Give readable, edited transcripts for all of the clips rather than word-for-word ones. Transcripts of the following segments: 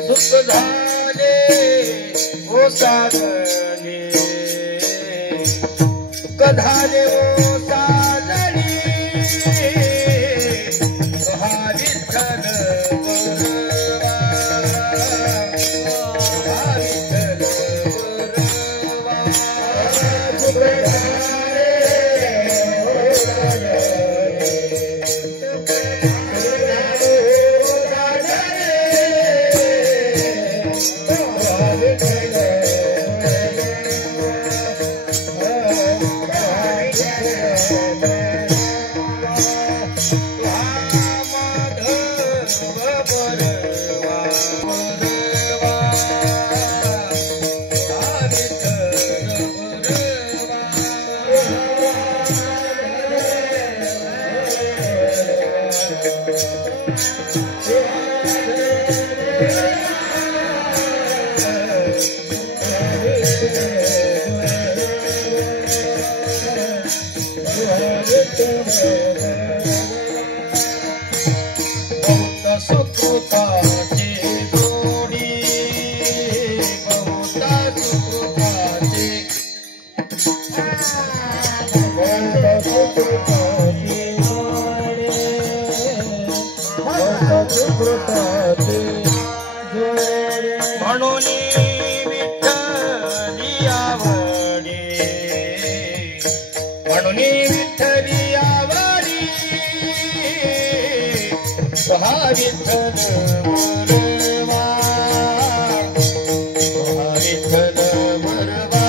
सुख झाले ओ साजणी सुख झाले ओ साजणी हा विठ्ठल म्हणून विठ्ठली आवडी म्हणून विठ्ठली आवडी हा विठ्ठल बरवा हा विठ्ठल बरवा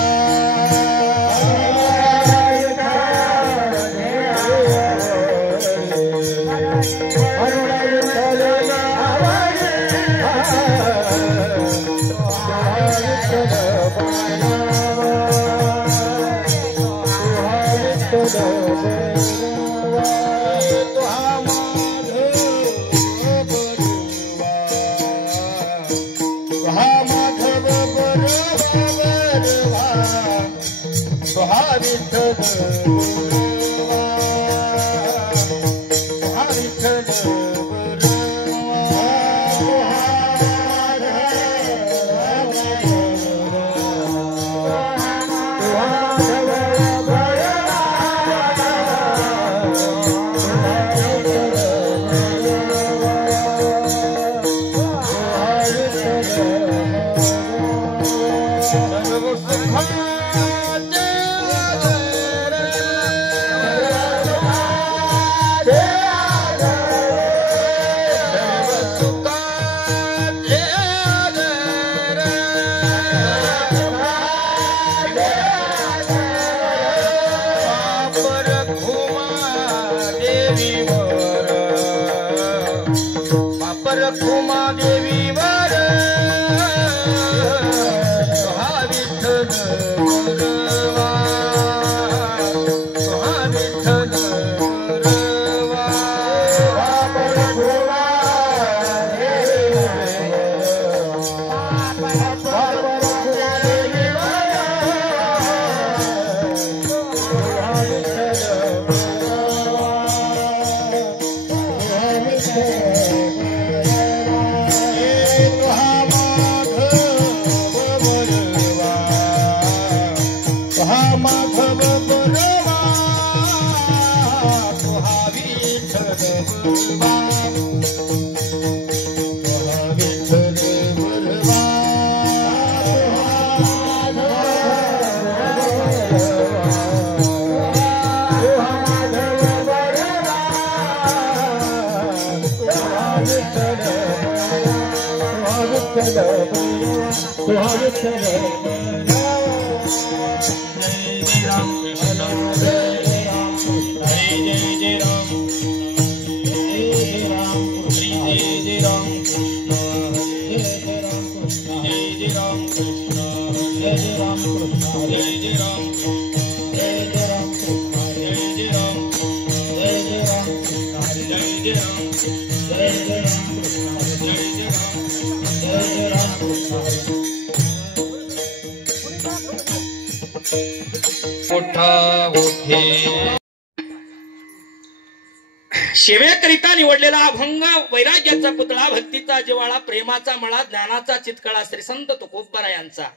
सेवेकरिता निवडलेला अभंग, वैराग्याचा पुतळा, भक्तीचा जिव्हाळा, प्रेमाचा मळा, ज्ञानाचा चितकळा श्री संत तुकोबरा यांचा.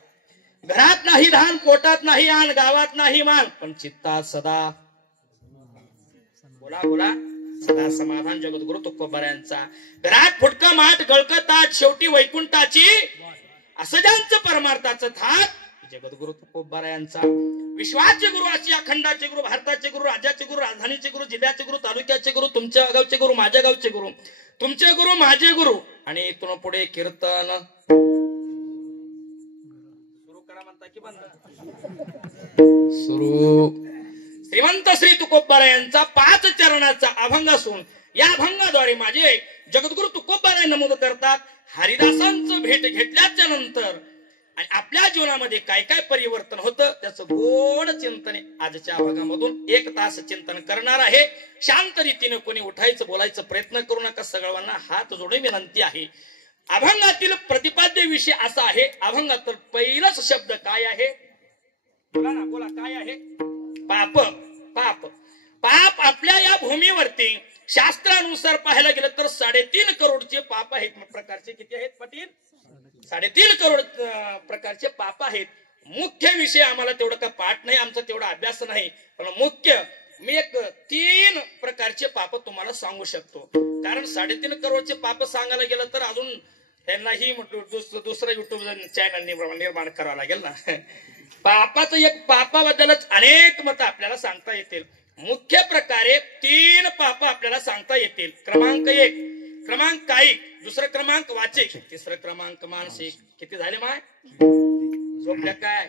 घरात नाही धान, पोटात नाही आण, गावात नाही मान, पण चित्तात सदा बोला बोला सदा समाधान जगद्गुरु तुकोबरा यांचा. घरात फुटका माठ, गळक ताट, शेवटी वैकुंठाची, असं ज्यांचं परमार्थाचं थाट जगद्गुरु तुकोबरा यांचा. विश्वाचे गुरु, आशिया खंडाचे गुरु, भारताचे गुरु, राज्याचे गुरु, राजधानीचे गुरु, जिल्ह्याचे गुरु, तालुक्याचे गुरु, तुमच्या गावचे गुरु, माझ्या गावचे गुरु, तुमचे गुरु, माझे गुरु. आणि इथून पुढे कीर्तन सुरू करा म्हणता की बंद सुरू. श्रीमंत श्री तुकोबरा यांचा 5 चरणाचा अभंग असून या अभंगाद्वारे माझे जगद्गुरु तुकोबरा नमूद करतात, हरिदासांचं भेट घेतल्याच्या नंतर आणि आपल्या जीवनामध्ये काय काय परिवर्तन होतं त्याचं गोड चिंतन आजच्या भागामधून 1 तास चिंतन करणार आहे. शांत रीतीने कोणी उठायचं बोलायचं प्रयत्न करू नका. सगळ्यांना हात जोडून विनंती आहे. अभंगातील प्रतिपाद्य विषय असा आहे. अभंगातील पहिलाच शब्द काय आहे? बोला ना, बोला काय आहे? पाप. पाप पाप आपल्या या भूमीवरती शास्त्रानुसार पाहायला गेलं तर 3.5 करोडचे पाप आहेत. प्रकारचे किती आहेत पाटील? 3.5 करोड प्रकारचे पाप आहेत. मुख्य विषय आम्हाला तेवढं का पाठ नाही, आमचा तेवढा अभ्यास नाही, पण मुख्य मी 3 प्रकारचे पाप तुम्हाला सांगू शकतो. कारण 3.5 करोडचे पाप सांगायला गेलं तर अजून त्यांनाही दुसरं युट्यूब चॅनल निर्माण करावं लागेल ना. पापाचं पापाबद्दलच अनेक मत आपल्याला सांगता येतील. मुख्य प्रकारे 3 पाप आपल्याला सांगता येतील. क्रमांक 1 क्रमांक कायिक, दुसरं क्रमांक वाचिक, तिसरं क्रमांक मानसिक. किती झाले माय? झोपल्या काय?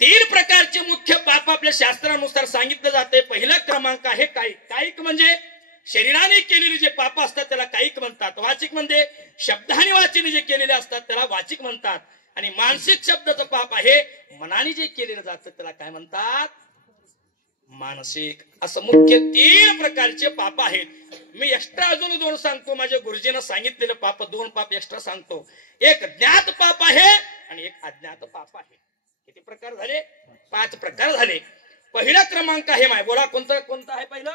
3 प्रकारचे मुख्य पाप आपल्या शास्त्रानुसार सांगितलं जाते. पहिला क्रमांक आहे कायिक. कायिक म्हणजे शरीराने केलेले जे पाप असतात त्याला कायिक म्हणतात. वाचिक म्हणजे शब्दाने वाचीने जे केलेले असतात त्याला वाचिक म्हणतात. आणि मानसिक शब्दाचं पाप आहे मनाने जे केलेलं जातं त्याला काय म्हणतात? मानसिक. असं मुख्य 3 प्रकारचे पाप आहेत. मी एक्स्ट्रा अजून 2 सांगतो. माझ्या गुरुजीनं सांगितलेलं पाप 2 पाप एक्स्ट्रा सांगतो. एक ज्ञात पाप आहे आणि एक अज्ञात पाप आहे. किती प्रकार झाले? 5 प्रकार झाले. पहिला क्रमांक आहे माय. बोला कोणता कोणता आहे पहिलं?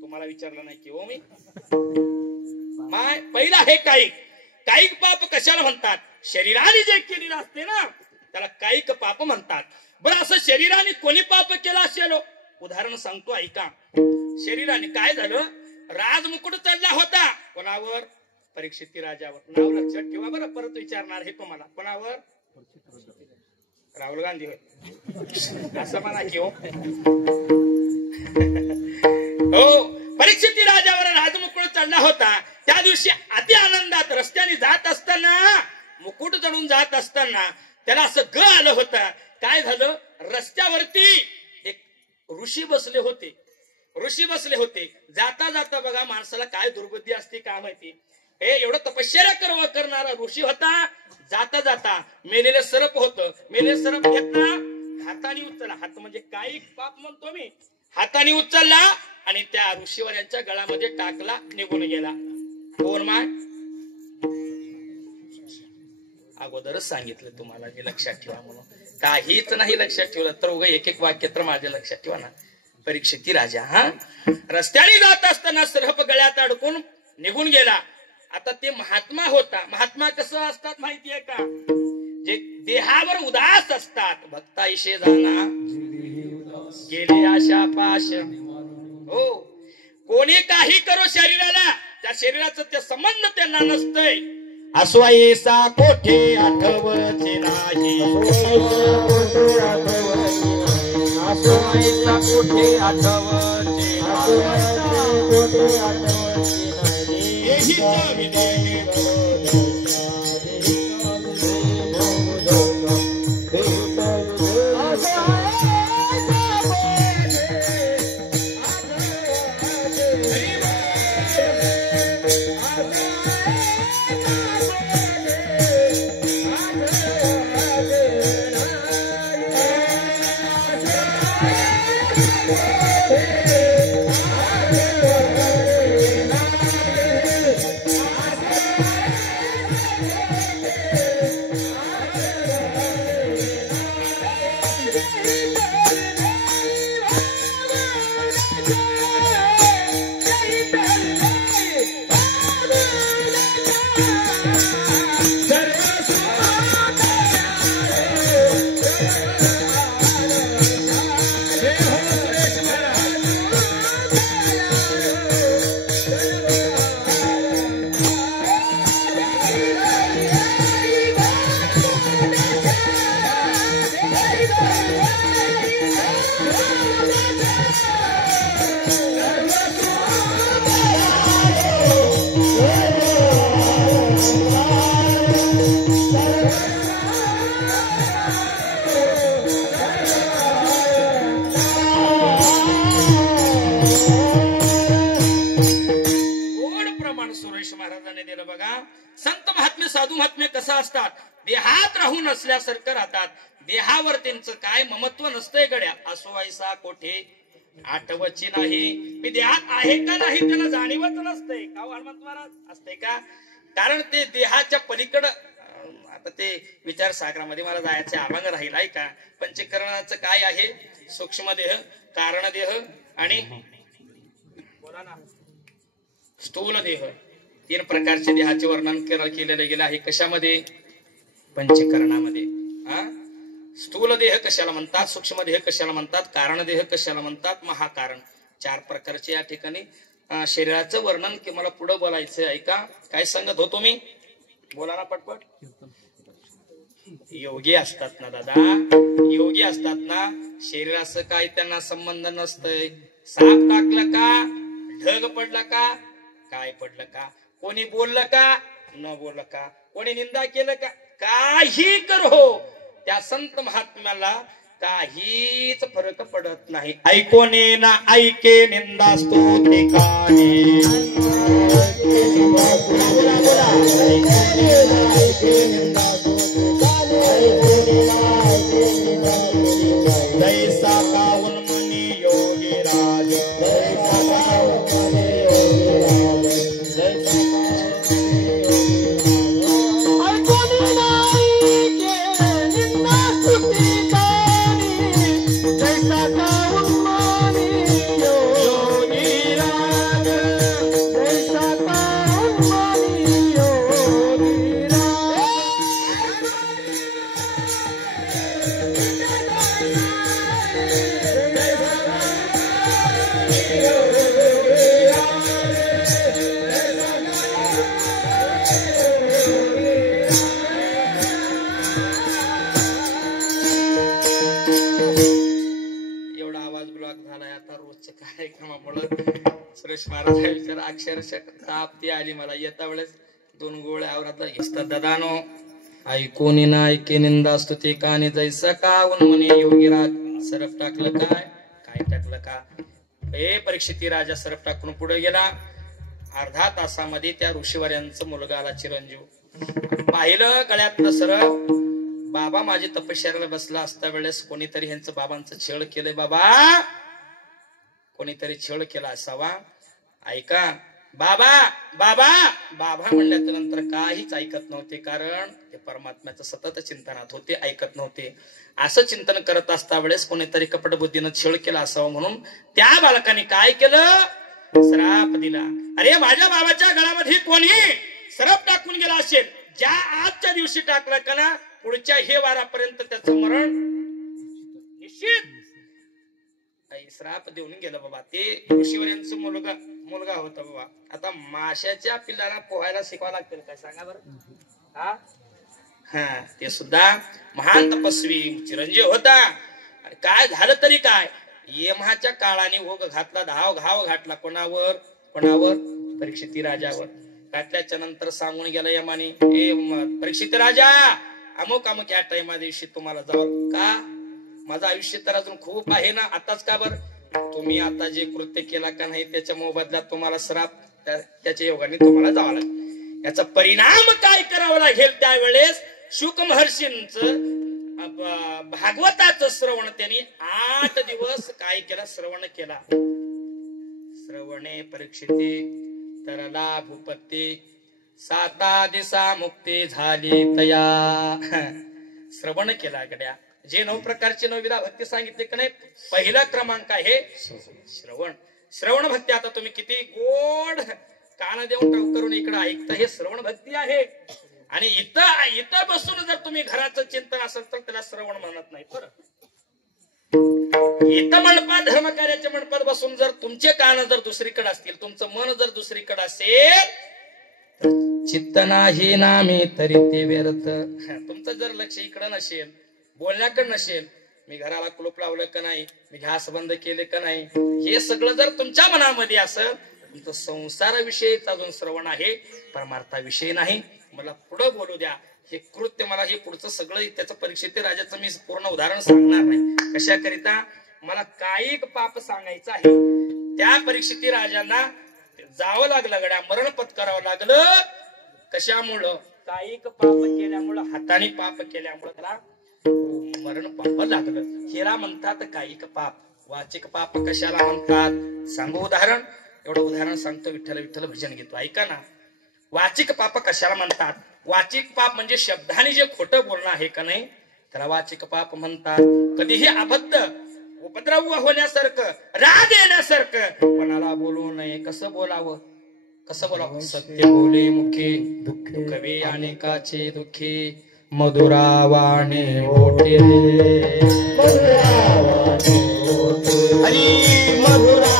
तुम्हाला विचारलं नाही की हो मी माय. पहिला आहे कायिक. कायिक पाप कशाला म्हणतात? शरीराने जे केलेलं असते ना त्याला कायिक पाप म्हणतात. बरं, असं शरीराने कोणी पाप केला असेल? उदाहरण सांगतो ऐका. शरीराने काय झालं? राजमुकुट चढला होता. कोणावर? परीक्षित राजावर. नाव लक्षात ठेवा बरं, परत विचारणार आहे तुम्हाला. कोणावर? राहुल गांधी होय असं म्हणा की हो. हो, परीक्षित राजावर राजमुकुट चढला होता. त्या दिवशी अति आनंदात रस्त्याने जात असताना, मुकुट चढून जात असताना त्याला असं आलं होतं. काय झालं? रस्त्यावरती एक ऋषी बसले होते. ऋषी बसले होते. जाता जाता बघा माणसाला काय दुर्बुद्धी असते काय माहिती. हे एवढं तपश्चर्या करणारा ऋषी होता. जाता जाता मेलेलं सरप होतं. मेलेलं सरप घेतला, हाताने उचलला. हात म्हणजे कायिक पाप म्हणतो मी. हाताने उचलला आणि त्या ऋषीवरांच्या गळामध्ये टाकला, निघून गेला. कोण माय? अगोदरच सांगितलं तुम्हाला मी, लक्षात ठेवा म्हणून. काहीच नाही लक्षात ठेवलं तर उगा एक वाक्य तर माझ्या लक्षात ठेवा ना. परीक्षित राजा हा रस्त्याने जात असताना सरप गळ्यात अडकून निघून गेला. आता ते महात्मा होता. महात्मा कसं असतात माहितीये का? जे देहावर उदास असतात. भक्ताईशे जाना गेले आशा पाश. हो, कोणी काही करो शरीराला, त्या शरीराचं ते संबंध त्यांना नसतंय. असवायसा कोठे आठवचे नाही. असवायसा कोठे आठवचे Thank you. असतात, देहात राहून असल्यासारखं राहतात, देहावर त्यांचं काय ममत्व नसतंय गड्या. असो ऐसा कोठे आठवची नाही, मी देहात आहे का नाही त्याला जाणीवच नसते का हनुमंत महाराज, असते का? कारण ते देहाच्या पलीकडं आता ते विचार सागरामध्ये मला जायचे अभंग राहील आहे का. पंचकरणाचं काय आहे? सूक्ष्म देह, कारण देह आणि बोला ना स्थूल देह. 3 प्रकारचे देहाचे वर्णन केलेले गेले आहे. कशामध्ये? पंचकरणामध्ये. स्थूल देह कशाला म्हणतात, सूक्ष्म देह कशाला म्हणतात, कारण देह कशाला म्हणतात, महाकारण. 4 प्रकारचे या ठिकाणी शरीराचं वर्णन की मला पुढे बोलायचं आहे का. काय सांगत होतो मी? बोला ना पटपट. योगी असतात ना दादा, योगी असतात ना, शरीराचं काय त्यांना संबंध नसतंय. साप टाकलं का, ढग पडला का, काय पडलं का, कोणी बोललं का, न बोललं का, कोणी निंदा केलं का, काही कर हो, त्या संत महात्म्याला काहीच फरक पडत नाही. ऐकोने ना ऐके निंदा स्तुती कानी, जैसा काऊन मनी योगी राज, सुरेश महाराज विचार अक्षरशः तापती आली मला. येता वेळेस 2 गोळ्या आवरातला घेतात. दादानो ऐकून ना ऐके निंदा स्तुती कानी, जैसा काऊन म्हणे योगीराज. सरफ टाकलं काय, काय टाकलं का. हे परीक्षिती राजा सरफ टाकून पुढे गेला. अर्धा तासामध्ये त्या ऋषीवर्यांचा मुलगा आला चिरंजीव. पाहिलं गळ्यातलं सरफ. बाबा माझे तपश्चर्याला बसला असता वेळेस कोणीतरी ह्यांचं बाबांचं छळ केलंय. बाबा कोणीतरी छळ केला असावा. ऐका बाबा बाबा बाबा म्हणल्याच्या नंतर काहीच ऐकत नव्हते, कारण ते परमात्म्याचं सतत चिंतनात होते, ऐकत नव्हते. असं चिंतन करत असता वेळेस कोणीतरी कपट बुद्धीनं छळ केला असावा म्हणून त्या बालकाने काय केलं, श्राप दिला. अरे माझ्या बाबाच्या गळामध्ये कोणी सरप टाकून गेला असेल, ज्या आजच्या दिवशी टाकला का ना, पुढच्या हे वारापर्यंत त्याचं मरण निश्चित. श्राप देऊन गेलं बाबा. ते ऋषीवर्यांचं मुलगा होता बाबा. आता माशाच्या पिल्लाला पोहायला शिकवा लागतील काय सांगा बरं. हा ते सुद्धा महान तपस्वी चिरंजीव होता. आणि काय झालं तरी काय, यमाच्या काळाने ओघ घातला, घाव घातला. कोणावर कोणावर? परीक्षिती राजावर. घातल्याच्या नंतर सांगून गेला यमाने, परीक्षिती राजा अमुक अमुक या टाइमा दिवशी तुम्हाला जावं का, माझं आयुष्य तर अजून खूप आहे ना. आताच का बर, तुम्ही आता जे कृत्य केला का नाही त्याच्या मोबदल्यात तुम्हाला श्राप, त्याच्या योगाने तुम्हाला जावं लागेल. याचा परिणाम काय करावा लागेल. त्यावेळेस शुक महर्षींच भागवताचं श्रवण त्यांनी 8 दिवस काय केलं, श्रवण केला. श्रवणे परीक्षिती तरला भूपती 7 दिसा मुक्ती झाली तया. श्रवण केला गड्या. जे 9 प्रकारचे 9 विधा भक्ती सांगितले का नाही, पहिला क्रमांक आहे श्रवण. श्रवण भक्ती. आता तुम्ही किती गोड कान देऊन करून इकडे ऐकता, हे श्रवण भक्ती आहे. आणि इथं बसून जर तुम्ही घराचं चिंतन असेल तर त्याला श्रवण म्हणत नाही. बरं, इथं मंडपात धर्मकार्याच्या मंडपात बसून जर तुमचे कान जर दुसरीकडे असतील, तुमचं मन जर दुसरीकडे असेल, चित्त नाही नामी तरी ते व्यर्थ. तुमचं जर लक्ष इकडं नसेल, बोलण्याकडे नसेल, मी घराला कुलूप लावलं का नाही, मी घास बंद केले का नाही, हे सगळं जर तुमच्या मनामध्ये असेल, तुमचं संसाराविषयीच अजून श्रवण आहे, परमार्थाविषयी नाही. मला पुढे बोलू द्या. हे कृत्य मला हे पुढचं सगळं त्याचं परीक्षित राजाचं मी पूर्ण उदाहरण सांगणार नाही. कशाकरिता, मला काही पाप सांगायचं आहे. त्या परीक्षिती राजांना जावं लागलं गड्या, मरण पत्करावं लागलं. कशामुळं, कायिक पाप केल्यामुळं हाताने पाप केल्यामुळं त्याला मरण पाप लागलं. हिला म्हणतात कायिक पाप. वाचिक पाप कशाला म्हणतात सांगू उदाहरण. एवढं उदाहरण सांगतो. विठ्ठल विठ्ठल भजन घेतो ऐका ना. वाचिक पाप कशाला म्हणतात. वाचिक पाप म्हणजे शब्दाने जे खोटं बोलणं आहे का नाही त्याला वाचिक पाप म्हणतात. कधीही अबद्ध उपद्रव होण्यासारखं राग येण्यासारखं कोणाला बोलू नये. कसं बोलावं कसं बोलावं. सत्य बोले मुखे कवी अनेकाचे दुःखी मधुरावाणे ओठे आणि मधुरा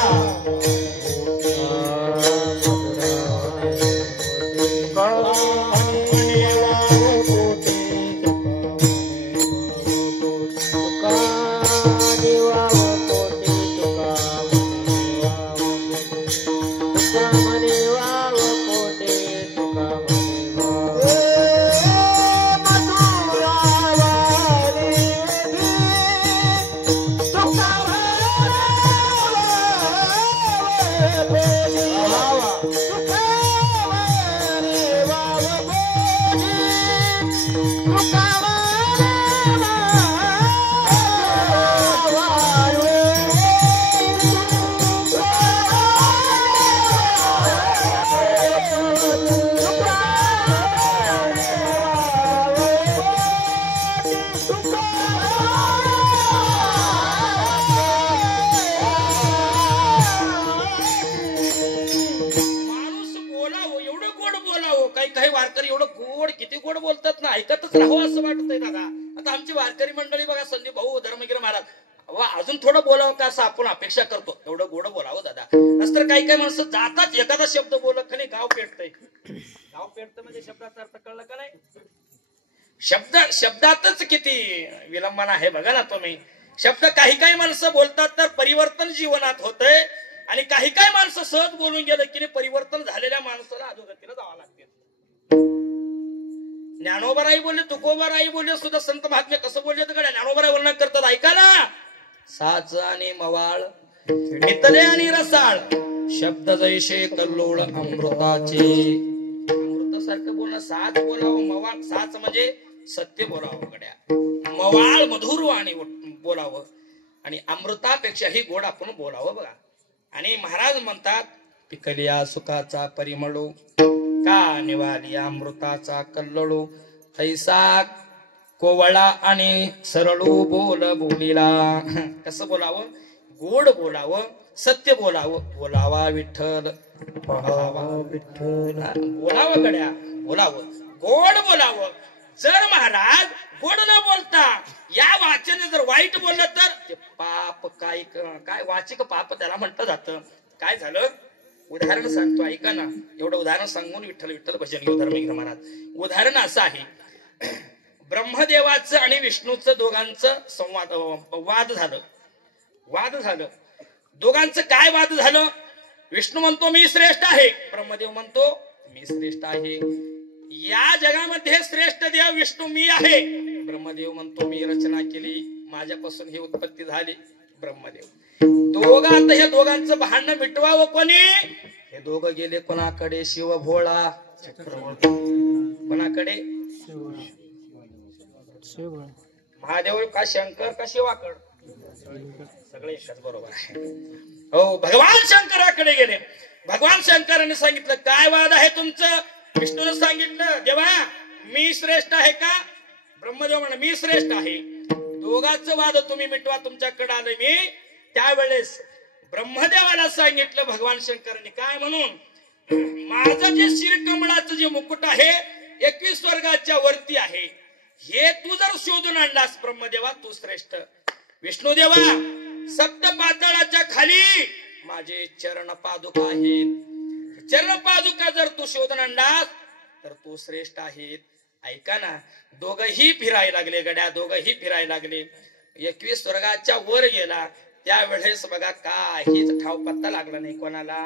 ऐकतच राहावं असं वाटतंय दादा. आता आमची वारकरी मंडळी बघा संदीप भाऊ धर्मगिरी महाराज अजून थोडं बोलावं का असं आपण अपेक्षा करतो. एवढं गोड बोलावं दादा. नंतर काही काही माणसं जातात एखादा शब्द बोलत का नाही गाव पेटतंय. गाव पेटतं म्हणजे शब्दाचा अर्थ कळलं का नाही. शब्दातच किती विलंबन आहे बघा ना तुम्ही. शब्द काही काही माणसं बोलतात तर परिवर्तन जीवनात होतंय आणि काही काही माणसं सहज बोलून गेलं की परिवर्तन झालेल्या माणसाला अधोगतीला जावं लागते. ज्ञानोबाराई बोलले तुकोबाराई बोलले सुद्धा संत महात्मे कसं बोलले तर ज्ञानोबाराई वर्णन करतात ऐका ना. साच आणि मवाळ मितले आणि रसाळ शब्द जैसे कल्लोळ अमृताचे. अमृतासारखं बोलणं. साच बोलावं मवाळ. साच म्हणजे सत्य बोलावं गड्या. मवाळ मधुर आणि बोलावं आणि अमृतापेक्षाही गोड आपण बोलावं बघा. आणि महाराज म्हणतात पिकलिया सुखाचा परिमळू का निवाली अमृताचा कल्लोळू तैसा कोवळा आणि सरळू बोल बोलिला. कसं बोलावं. गोड बोलावं सत्य बोलावं. बोलावा विठ्ठल विठ्ठल बोलावं गड्या. बोलावं गोड बोलावं. जर महाराज गोड न बोलता या वाचने जर वाईट बोललं तर ते पाप काय वाचिक पाप त्याला म्हटलं जातं. काय झालं उदाहरण सांगतो ऐका ना. एवढं उदाहरण सांगून विठ्ठल विठ्ठल भजन घेऊ धर्मगिरी महाराज. उदाहरण असं आहे. ब्रह्मदेवाचं आणि विष्णूचं दोघांचं वाद झालं. दोघांचं काय वाद झालं. विष्णू म्हणतो मी श्रेष्ठ आहे. ब्रह्मदेव म्हणतो मी श्रेष्ठ आहे. या जगामध्ये श्रेष्ठ देव विष्णू मी आहे. ब्रह्मदेव म्हणतो मी रचना केली माझ्यापासून ही उत्पत्ती झाली. ब्रह्मदेव दोघांत हे दोघांचं भांडण मिटवावं कोणी. हे दोघं गेले कोणाकडे शिव भोळा चक्रवर्ती. कोणाकडे महादेव का शंकर का शिवाकड सगळे एकच बरोबर आहे. हो भगवान शंकराकडे गेले. भगवान शंकराने सांगितलं काय वाद आहे तुमचं. विष्णूने सांगितलं देवा मी श्रेष्ठ आहे का. ब्रह्मदेव म्हणा मी श्रेष्ठ आहे. दोघांचं वाद तुम्ही मिटवा तुमच्याकडे आलोय मी. त्यावेळेस ब्रह्मदेवाला सांगितलं भगवान शंकरांनी काय म्हणून माझं जे शिरकमळाचं जे मुकुट आहे 21 स्वर्गाच्या वरती आहे. हे तू जर शोधून आणलास ब्रह्मदेवा तू श्रेष्ठ. विष्णुदेवा सप्त पाताळाच्या खाली माझे चरण पादुका आहेत. चरण पादुका जर तू शोधून आणलास तर तू श्रेष्ठ आहेत. ऐका ना दोघही फिरायला लागले गड्या. दोघही फिरायला लागले. 21 स्वर्गाच्या वर गेला. त्यावेळेस बघा काहीच ठाव पत्ता लागला नाही कोणाला.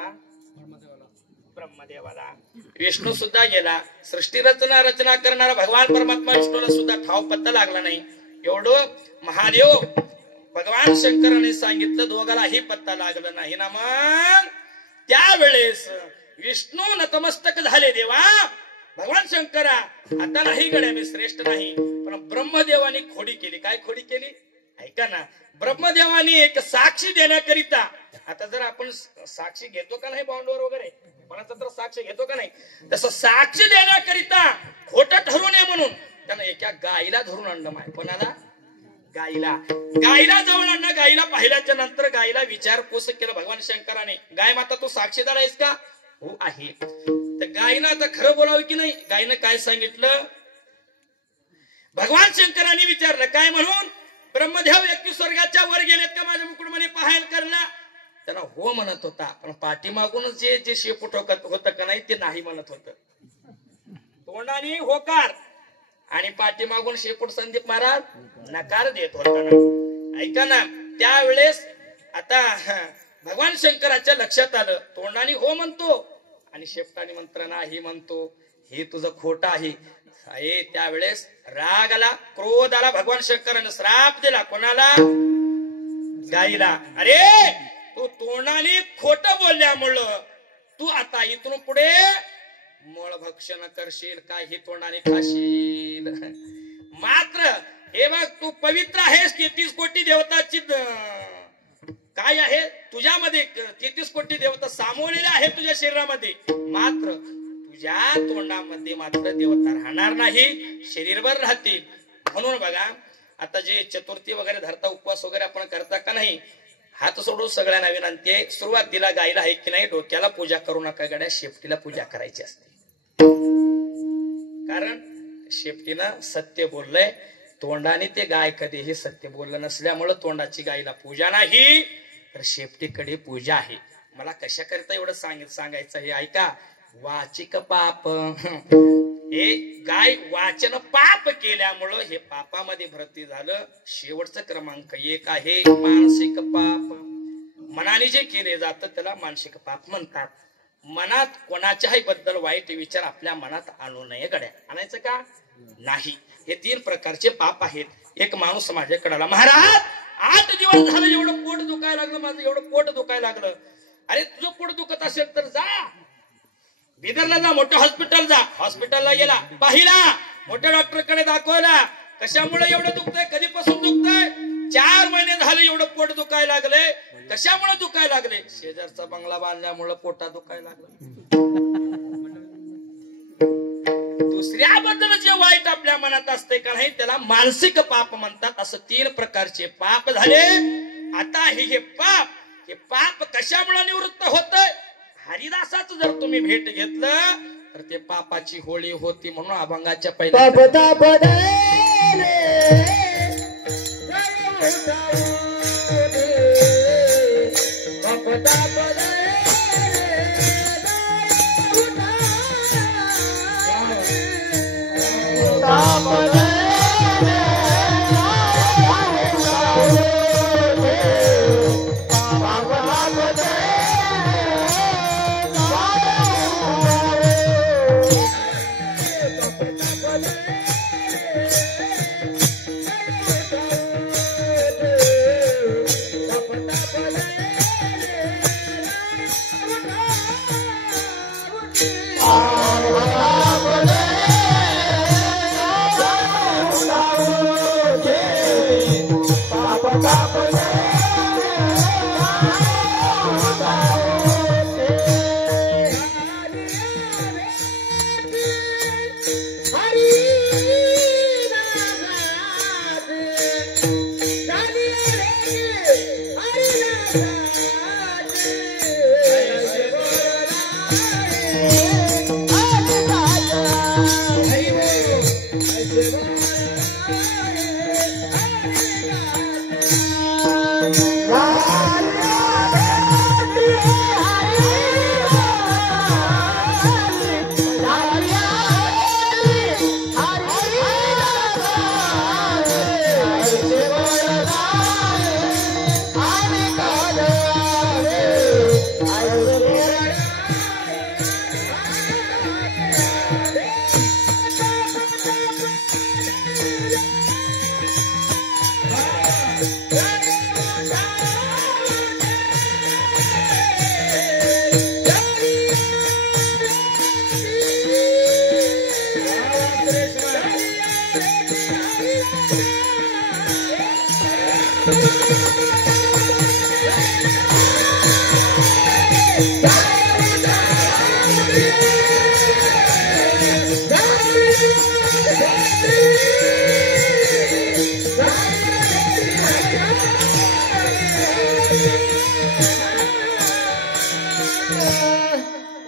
ब्रह्मदेवाला. विष्णू सुद्धा गेला. सृष्टी रचना करणारा भगवान परमात्मा विष्णूला सुद्धा ठाव पत्ता लागला नाही. एवढं महादेव भगवान शंकराने सांगितलं दोघालाही पत्ता लागला नाही ना. मग त्यावेळेस विष्णू नतमस्तक झाले. देवा भगवान शंकरा आता नाही गड्या मी श्रेष्ठ नाही, पण ब्रह्मदेवाने खोडी केली. काय खोडी केली ऐका ना. ब्रह्मदेवाने एक साक्षी देण्याकरिता, आता जर आपण साक्षी घेतो का नाही बॉन्डवर वगैरे कोणाचा तर साक्ष घेतो का नाही, तसं साक्षी देण्याकरिता खोटं ठरू नये म्हणून त्यानं एका गाईला धरून आणलं. माय कोणाला? गाईला जवळ आणलं. गाईला पाहिल्याच्या नंतर गाईला विचारपूस केलं भगवान शंकराने, गाय माता तू साक्षीदार आहेस का? हो आहे. तर गायनं आता खरं बोलावं की नाही? गायनं काय सांगितलं? भगवान शंकराने विचारलं काय म्हणून? ब्रह्मदेव एकटी स्वर्गाच्या वर गेलेत का माझ्या मुकुटमणी पाहायला करला? त्यांना हो म्हणत होता, पण पाठीमागूनच जे शेपूट होत का नाही ते नाही म्हणत होत. तोंडाने होकार आणि पाठीमागून शेपूट संदीप महाराज नकार देत होता. ऐका ना. त्यावेळेस आता भगवान शंकराच्या लक्षात आलं, तोंडाने हो म्हणतो आणि शेपटाने मंत्र नाही म्हणतो, हे तुझं खोटं आहे. त्यावेळेस राग आला, क्रोध आला. भगवान शंकराने श्राप दिला. कोणाला? गाईला. अरे तू तोंडाने खोटं बोलल्यामुळं तू आता इथून पुढे मळ भक्षण करशील, काही तोंडाने खाशील. मात्र हे बघ तू पवित्र आहेस. 33 कोटी देवताची काय आहे तुझ्यामध्ये, 33 कोटी देवता सामावलेल्या आहे तुझ्या शरीरामध्ये. मात्र तुझ्या तोंडामध्ये मात्र देवता राहणार नाही, शरीरभर राहतील. म्हणून बघा आता जे चतुर्थी वगैरे धरता, उपवास वगैरे आपण करता का नाही, हात सोडून सगळ्यांना विनंती आहे, सुरुवातीला गायला आहे की नाही डोक्याला पूजा करू नका गड्या, शेपटीला पूजा करायची असते. कारण शेपटीनं सत्य बोललंय, तोंडाने ते गाय कधीही सत्य बोललं नसल्यामुळं तोंडाची गायला पूजा नाही, तर शेपटीकडे पूजा आहे. मला कशाकरिता एवढं सांगायचं हे ऐका. वाचिक पाप, हे गाय वाचन पाप केल्यामुळं हे पापामध्ये भरती झालं. शेवटचं क्रमांक 1 आहे मानसिक पाप. मनाने जे केले जातं त्याला मानसिक पाप म्हणतात. मनात कोणाच्याही बद्दल वाईट विचार आपल्या मनात आणू नये गड्या. आणायचं का नाही. हे 3 प्रकारचे पाप आहेत. एक माणूस माझ्याकडे आला, महाराज 8 दिवस झालं एवढं पोट दुखायला लागलं, माझं एवढं पोट दुखायला लागलं. अरे तुझं पोट दुखत असेल तर जा बिदरला जा, मोठ्या हॉस्पिटल जा. हॉस्पिटलला गेला, पाहिला, मोठ्या डॉक्टरकडे दाखवला. कशामुळे एवढं दुखतंय? कधीपासून दुखतंय? 4 महिने झाले एवढं पोट दुखायला लागले. कशामुळे दुखायला लागले? शेजारचा बंगला बांधल्यामुळे पोटा दुखायला लागलं. दुसऱ्याबद्दल जे वाईट आपल्या मनात असते का नाही त्याला मानसिक पाप म्हणतात. असं 3 प्रकारचे पाप झाले. आता हे पाप कशामुळे निवृत्त होतंय? हरिदासाचं जर तुम्ही भेट घेतलं तर ते पापाची होळी होती. म्हणून अभंगाच्या पहिल्या हरी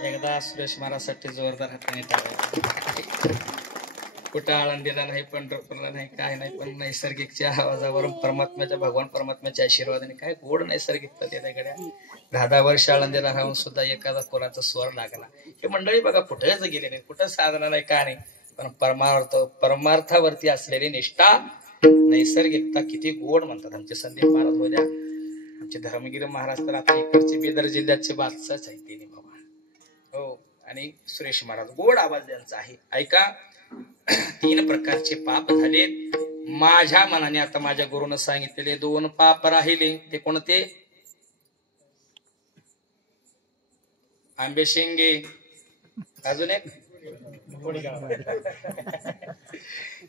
एकदा सुरेश महाराजसाठी जोरदार हाताने टाळ्या. कुठं आळंदीला नाही, पंढरपूरला नाही, काय नाही, पण नैसर्गिकच्या आवाजावरून परमात्म्याच्या भगवान परमात्म्याच्या आशीर्वादाने काय गोड नैसर्गिकता त्याच्याकडे. 10 वर्ष आळंदीला राहून सुद्धा एखादा कोणाचा स्वर लागला. हे मंडळी बघा कुठेच गेले नाही, कुठं साधना नाही, काय नाही, पण परमार्थावरती असलेली निष्ठा नैसर्गिकता किती गोड म्हणतात. आमचे संदीप महाराज होत्या, आमचे धर्मगिरी महाराज तर आता इकडचे बिदर जिल्ह्याचे बादशाच आहे ते बाबा. हो, आणि सुरेश महाराज गोड आवाज त्यांचा आहे. ऐका, 3 प्रकारचे पाप झाले माझ्या मनाने. आता माझ्या गुरुनं सांगितलेले 2 पाप राहिले. ते कोणते? आंबे शेंगे, अजून एक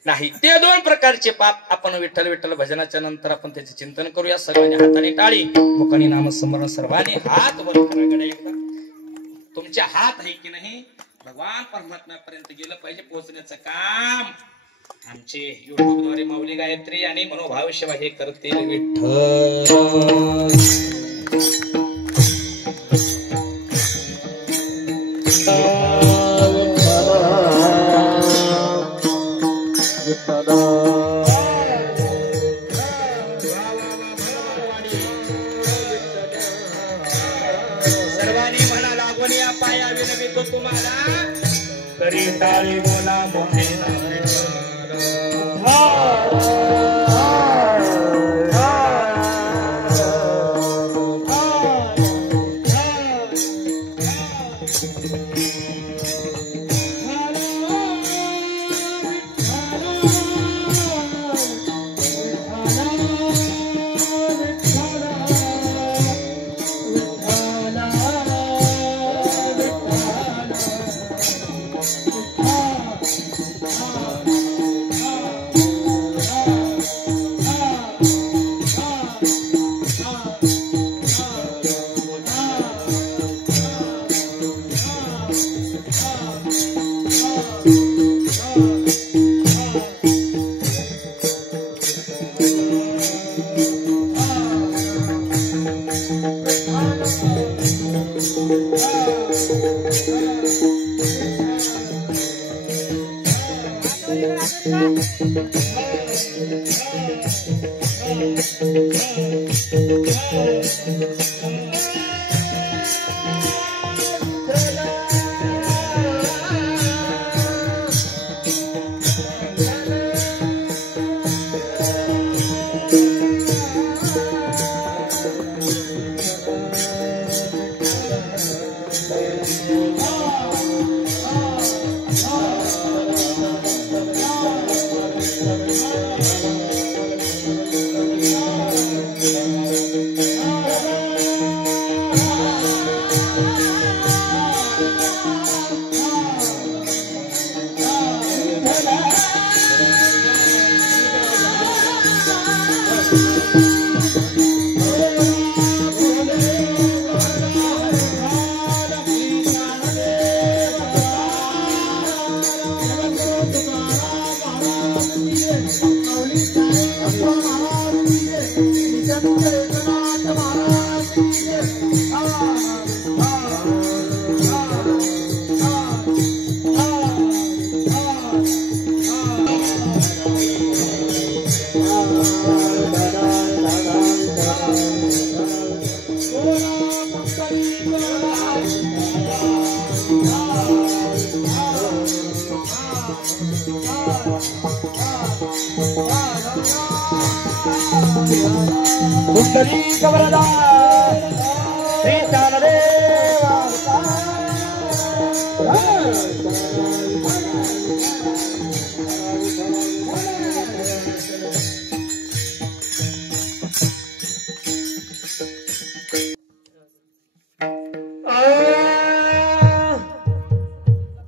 नाही. ते 2 प्रकारचे पाप आपण विठ्ठल विठ्ठल भजनाच्या नंतर आपण त्याचे चिंतन करूया. सर्वांनी हाताने टाळी, मुखाने नामस्मरण, सर्वांनी हात वर करा. गड्या एकदा तुमचे हात आहे की नाही भगवान परमात्म्यापर्यंत गेलं पाहिजे पोहोचण्याचं काम आमचे युट्यूब द्वारे माऊली गायत्री आणि मनोभाव सेवा हे करतील. विठ्ठल सर्वांनी म्हणा लागून या पाया विनवितो तुम्हाला तरी टाळी बोला मोठे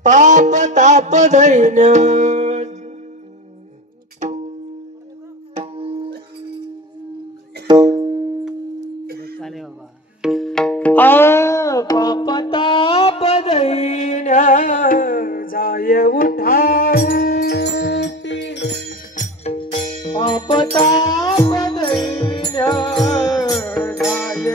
पाप ताप धैन पाप ताप दैन जाय उठावती पाप ताप दैन जाय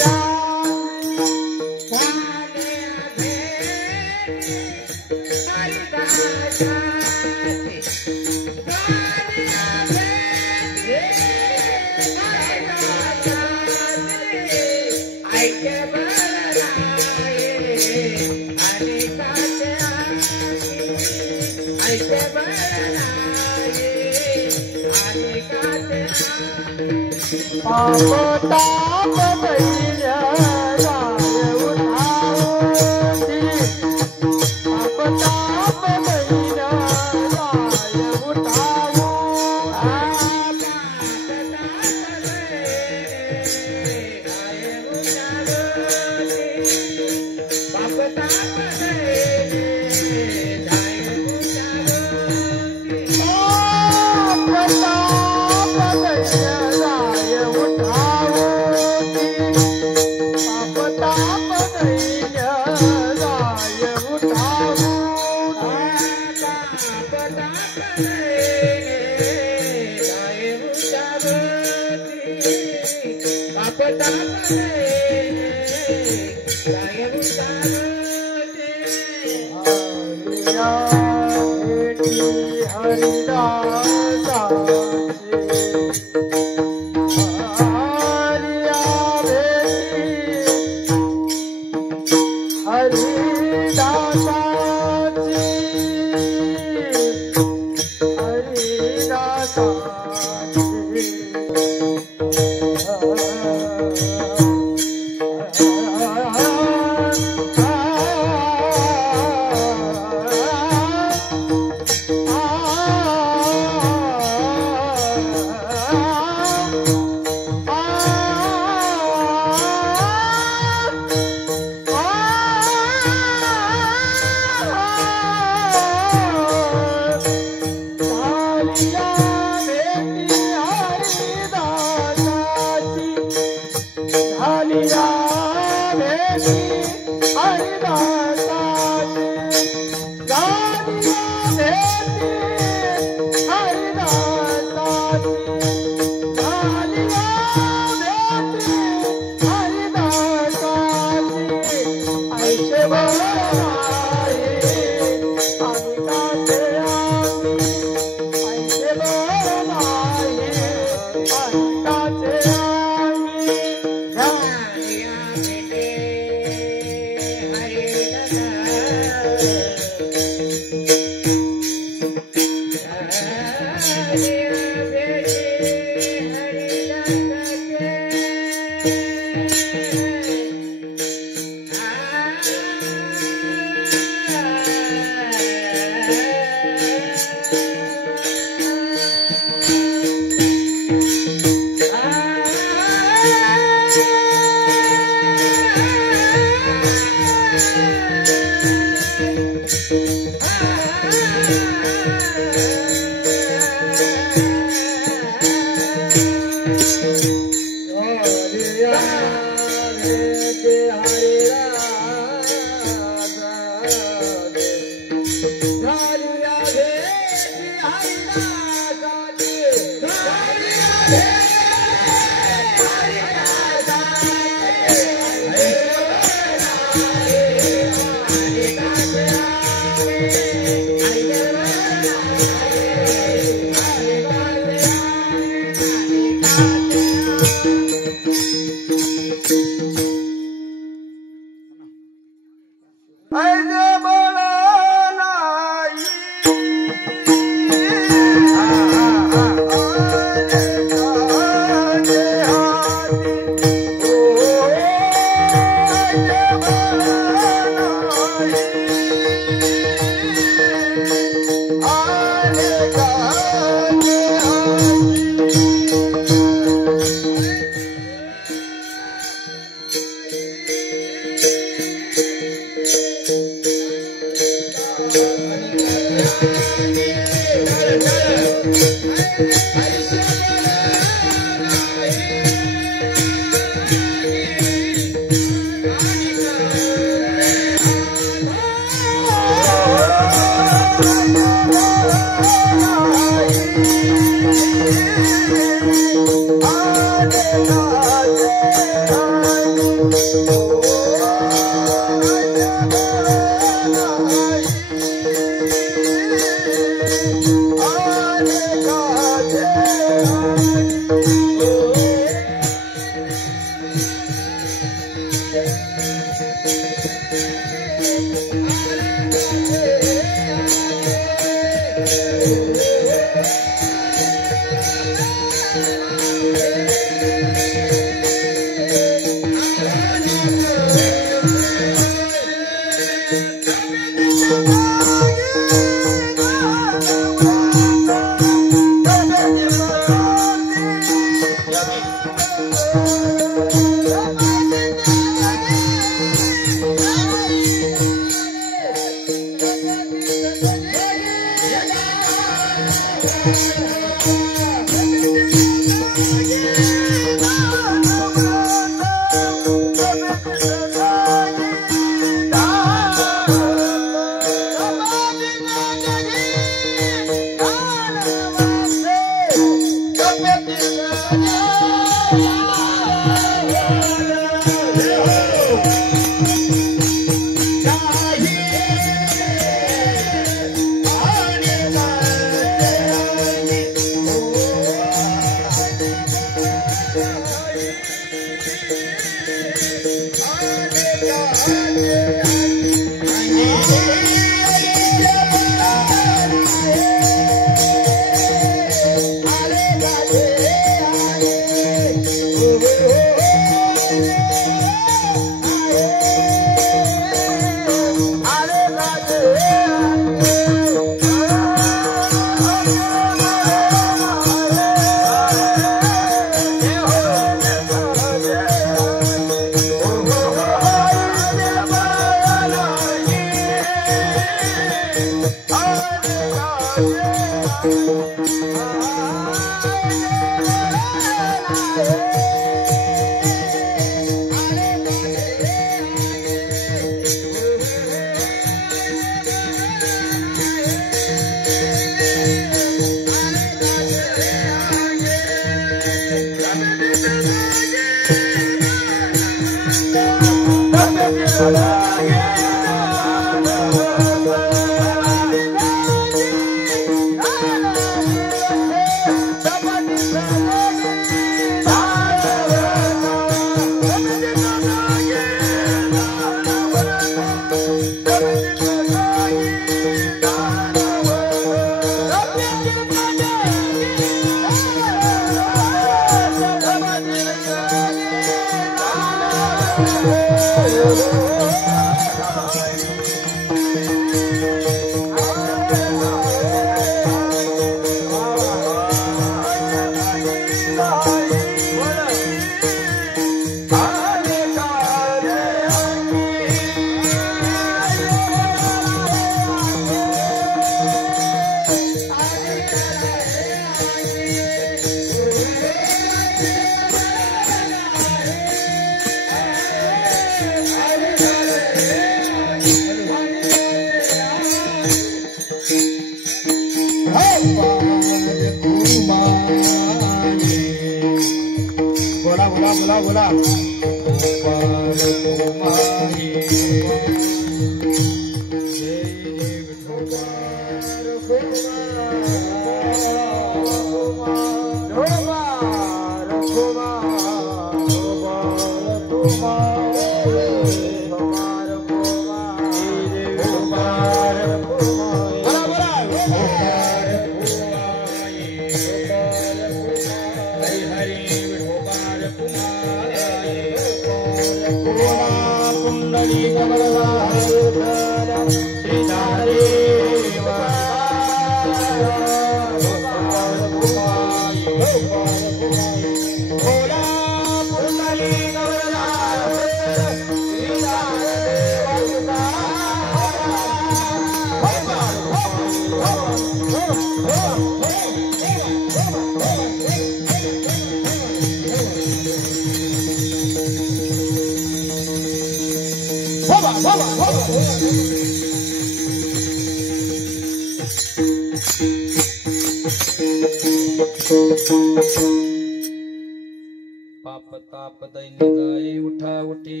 बाप पाप ताप दैन्य जाई उठा उठी.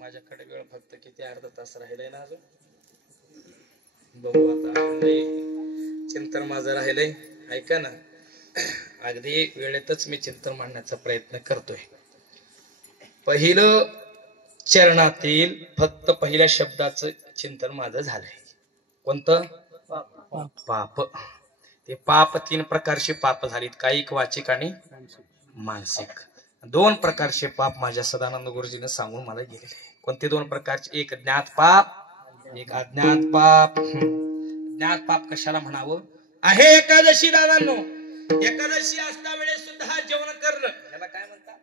माझ्याकडे वेळ फक्त किती अर्धा तास राहिलाय ना अजून. बघू आता लय चिंतन माझं राहिलंय. ऐका ना, अगदी वेळेतच मी चिंतन मांडण्याचा प्रयत्न करतोय. पहिलं चरणातील फक्त पहिल्या शब्दाचं चिंतन माझं झालंय. कोणतं? पाप. ते पाप 3 प्रकारचे पाप झालीत, कायिक वाचिक आणि मानसिक. 2 प्रकारचे पाप माझ्या सदानंद गुरुजीने सांगून मला गेलेले. कोणते 2 प्रकारचे? एक ज्ञात पाप, एक अज्ञात पाप. ज्ञात पाप कशाला म्हणावं? आहे एकादशी दादांनो, एकादशी असता वेळेस सुद्धा जेवण करणं याला काय म्हणतात?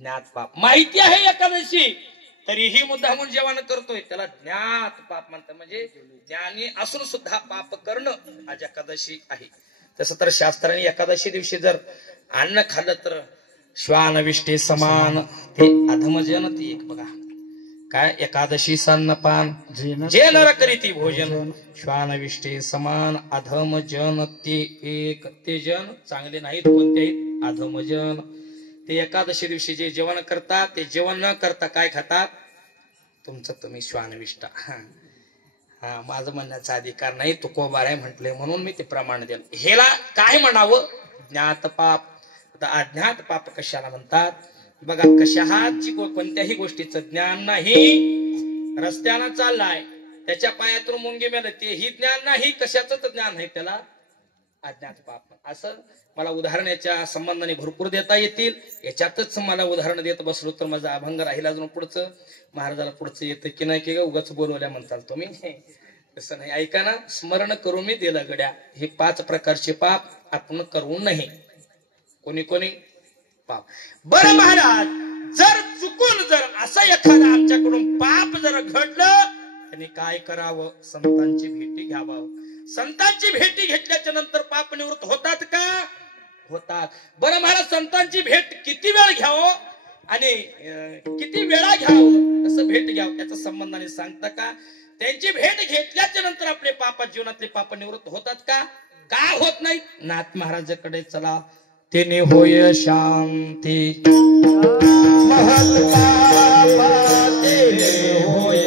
ज्ञात पाप. माहिती आहे एकादशी तरीही मुद्दामून जेवण करतोय त्याला ज्ञात पाप म्हणतात. म्हणजे ज्ञानी असून सुद्धा पाप करणं आज एकादशी आहे. तसं तर शास्त्राने एकादशी दिवशी जर अन्न खाल्लं तर श्वानविष्टे समान ते अधमजन. ती एक बघा काय, एकादशी सन्नपान जे नर करीती भोजन श्वानविष्टे समान अधमजन. ते एक ते जन चांगले नाहीत, कोणते आहेत? अधमजन. ते एकादशी दिवशी जे जेवण करतात ते जेवण न करता काय खातात? तुमचं तुम्ही श्वानविष्टा. हा माझं म्हणण्याचा अधिकार नाही, तुकोबार आहे म्हटले म्हणून मी ते प्रमाण दिलं. ह्याला काय म्हणावं? ज्ञात पाप. आता अज्ञात पाप कशाला म्हणतात? बघा, कशाची कोणत्याही गोष्टीचं ज्ञान नाही, रस्त्यानं चाललाय त्याच्या पायातून मुंगी मेलं तेही ज्ञान नाही, कशाच ज्ञान नाही, त्याला अज्ञात पाप. असं मला उदाहरण याच्या संबंधाने भरपूर देता येतील. याच्यातच मला उदाहरण देत बसलो तर माझा अभंग राहिला. अजून पुढचं महाराजाला पुढचं येतं की नाही की उगाच बोलवल्या म्हणताल तुम्ही, तसं नाही. ऐका ना, स्मरण करून मी दिलं गड्या. हे 5 प्रकारचे पाप आपण करू नये. कोणी कोणी पाप. बरं महाराज, जर चुकून जर असं एखादं आमच्याकडून पाप जर घडलं त्यांनी काय करावं? संतांची भेटी घ्यावं. संतांची भेटी घेतल्याच्या नंतर पाप निवृत्त होतात का? होतात. बरं महाराज, संतांची भेट किती वेळ घ्यावं आणि किती वेळा घ्यावं, कसं भेट घ्यावं याचा संबंधाने सांगता का? त्यांची भेट घेतल्याच्या नंतर आपले पाप, जीवनातले पाप निवृत्त होतात का? का होत नाही? नाथ महाराजाकडे चला. तेने होय शांती महल पापा, तेने होय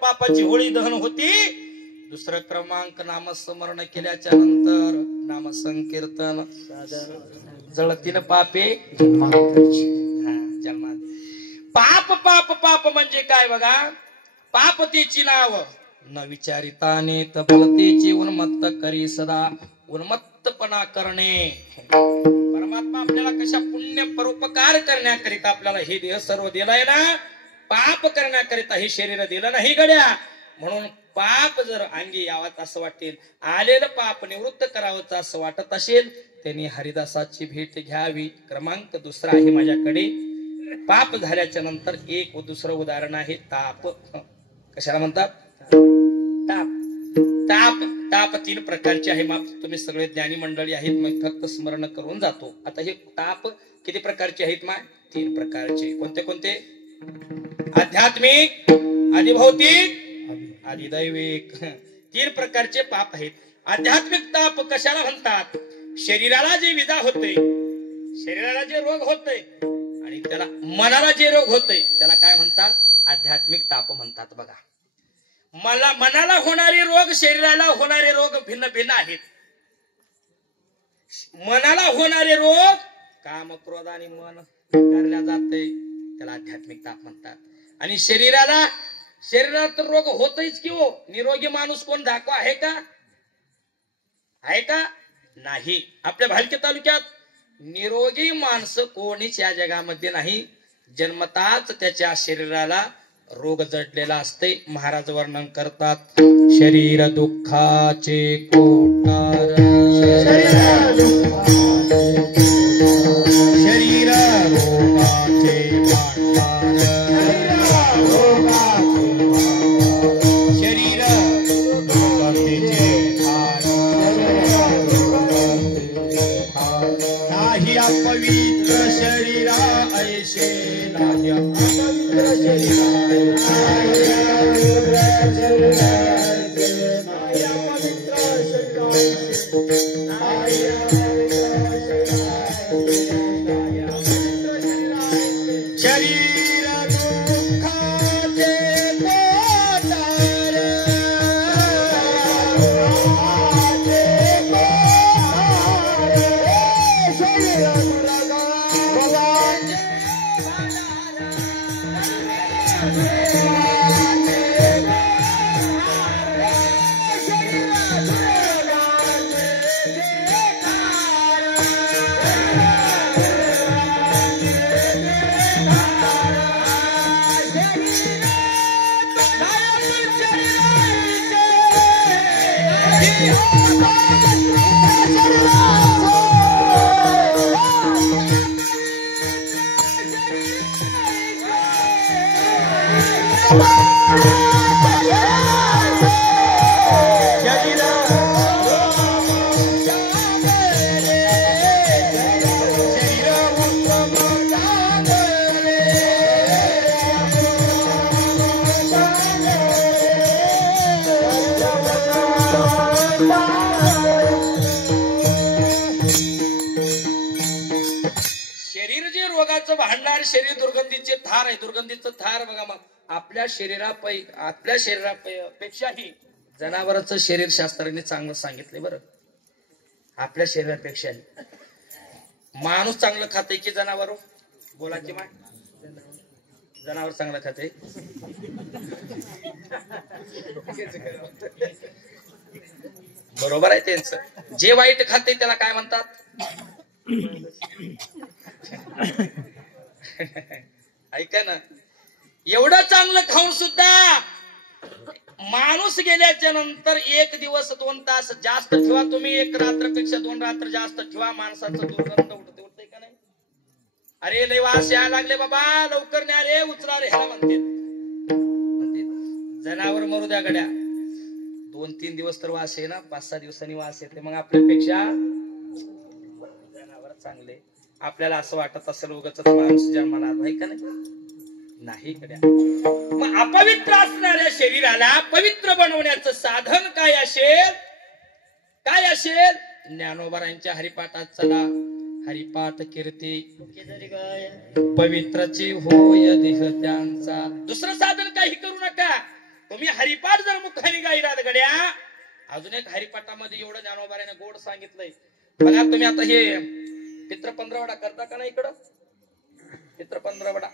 पापाची होळी दहन होती. दुसरं क्रमांक नामस्मरण केल्याच्या नंतर नामसंकीर्तन जळतीन पापे जन्मा. पाप पाप पाप म्हणजे काय बघा? पाप तेची नाव न विचारिताने तबलतेची उन्मत्त करी सदा. उन्मत्तपणा करणे. परमात्मा आपल्याला कशा पुण्य परोपकार करण्याकरिता आपल्याला हे देह सर्व दिलाय ना, पाप करण्याकरिता हे शरीर दिलं नाही गड्या. म्हणून पाप जर अंगी यावं असं वाटेल, आलेलं पाप निवृत्त करावं असं वाटत असेल, त्यांनी हरिदासाची भेट घ्यावी. क्रमांक दुसरा आहे माझ्याकडे. पाप झाल्याच्या नंतर एक दुसरं उदाहरण आहे ताप. कशाला म्हणतात? ताप. ताप ताप 3 प्रकारचे आहे. मग तुम्ही सगळे ज्ञानी मंडळी आहेत, मग फक्त स्मरण करून जातो. आता हे ताप किती प्रकारचे आहेत? मग 3 प्रकारचे. कोणते कोणते? आध्यात्मिक, अधिभौतिक, अधिदैविक. 3 प्रकारचे पाप आहेत. आध्यात्मिक ताप कशाला म्हणतात? शरीराला जे विजा होते, शरीराला जे रोग होते आणि त्याला मनाला जे रोग होते त्याला काय म्हणतात? आध्यात्मिक ताप म्हणतात. बघा, मनाला होणारे रोग, शरीराला होणारे रोग भिन्न भिन्न आहेत. मनाला होणारे रोग काम, क्रोध आणि मन करल्या जाते. त्याला आध्यात्मिक ताप म्हणतात. आणि शरीरात रोग होतच की हो. निरोगी माणूस कोण दाखवा आहे का? आहे का? नाही. आपल्या भालके तालुक्यात निरोगी माणसं कोणीच या जगामध्ये नाही. जन्मताच त्याच्या शरीराला रोग जडलेला असते. महाराज वर्णन करतात, शरीर दुःखाचे कोठार, शरीर रोगाचे भांडार, शरीर दुर्गतीचे धार, नाही अपवित्र शरीरा ऐशे, नाही अपवित्र शरीरा भांडार, शरीर दुर्गंधीचे थार आहे. दुर्गंधीचं थार बघा. मग आपल्या शरीरापेक्षाही जनावरांचं शरीर शास्त्राने चांगलं सांगितलंय बरं. आपल्या शरीरापेक्षाही माणूस चांगलं खाते की जनावर? बोला की मा. जनावर चांगलं खाते. बरोबर आहे त्यांचं. जे वाईट खाते त्याला काय म्हणतात? ऐका ना, एवढं चांगलं खाऊन सुद्धा माणूस गेल्याच्या नंतर 1 दिवस 2 तास जास्त ठेवा तुम्ही, 1 रात्रपेक्षा 2 रात्र जास्त ठेवा, माणसाचं दुर्गंध उठते का नाही? अरे लय वास यायला लागले बाबा, लवकर न्या रे, उचला रे, ह्याला म्हणते. जनावर मरू द्या गड्या, 2-3 दिवस तर वास आहे ना, 5-6 दिवसांनी वास येते. मग आपल्यापेक्षा जनावर चांगले. आपल्याला असं वाटत असेल उगाच माणूस जन्माला आला आहे का नाही गड्या. मग अपवित्र असणाऱ्या शरीराला पवित्र बनवण्याचं साधन काय असेल? काय असेल? ज्ञानोबारांच्या हरिपाठात चला. हरिपाठ कीर्ती पवित्रची होय देह त्यांचा. दुसरं साधन काही करू नका. तुम्ही हरिपाठ जर मुखाने गायलात गड्या, अजून एक हरिपाठामध्ये एवढं ज्ञानोबाराने गोड सांगितलंय बघा. तुम्ही आता हे पित्र पंधरवडा करता का नाही? इकडं पित्र पंधरवडा,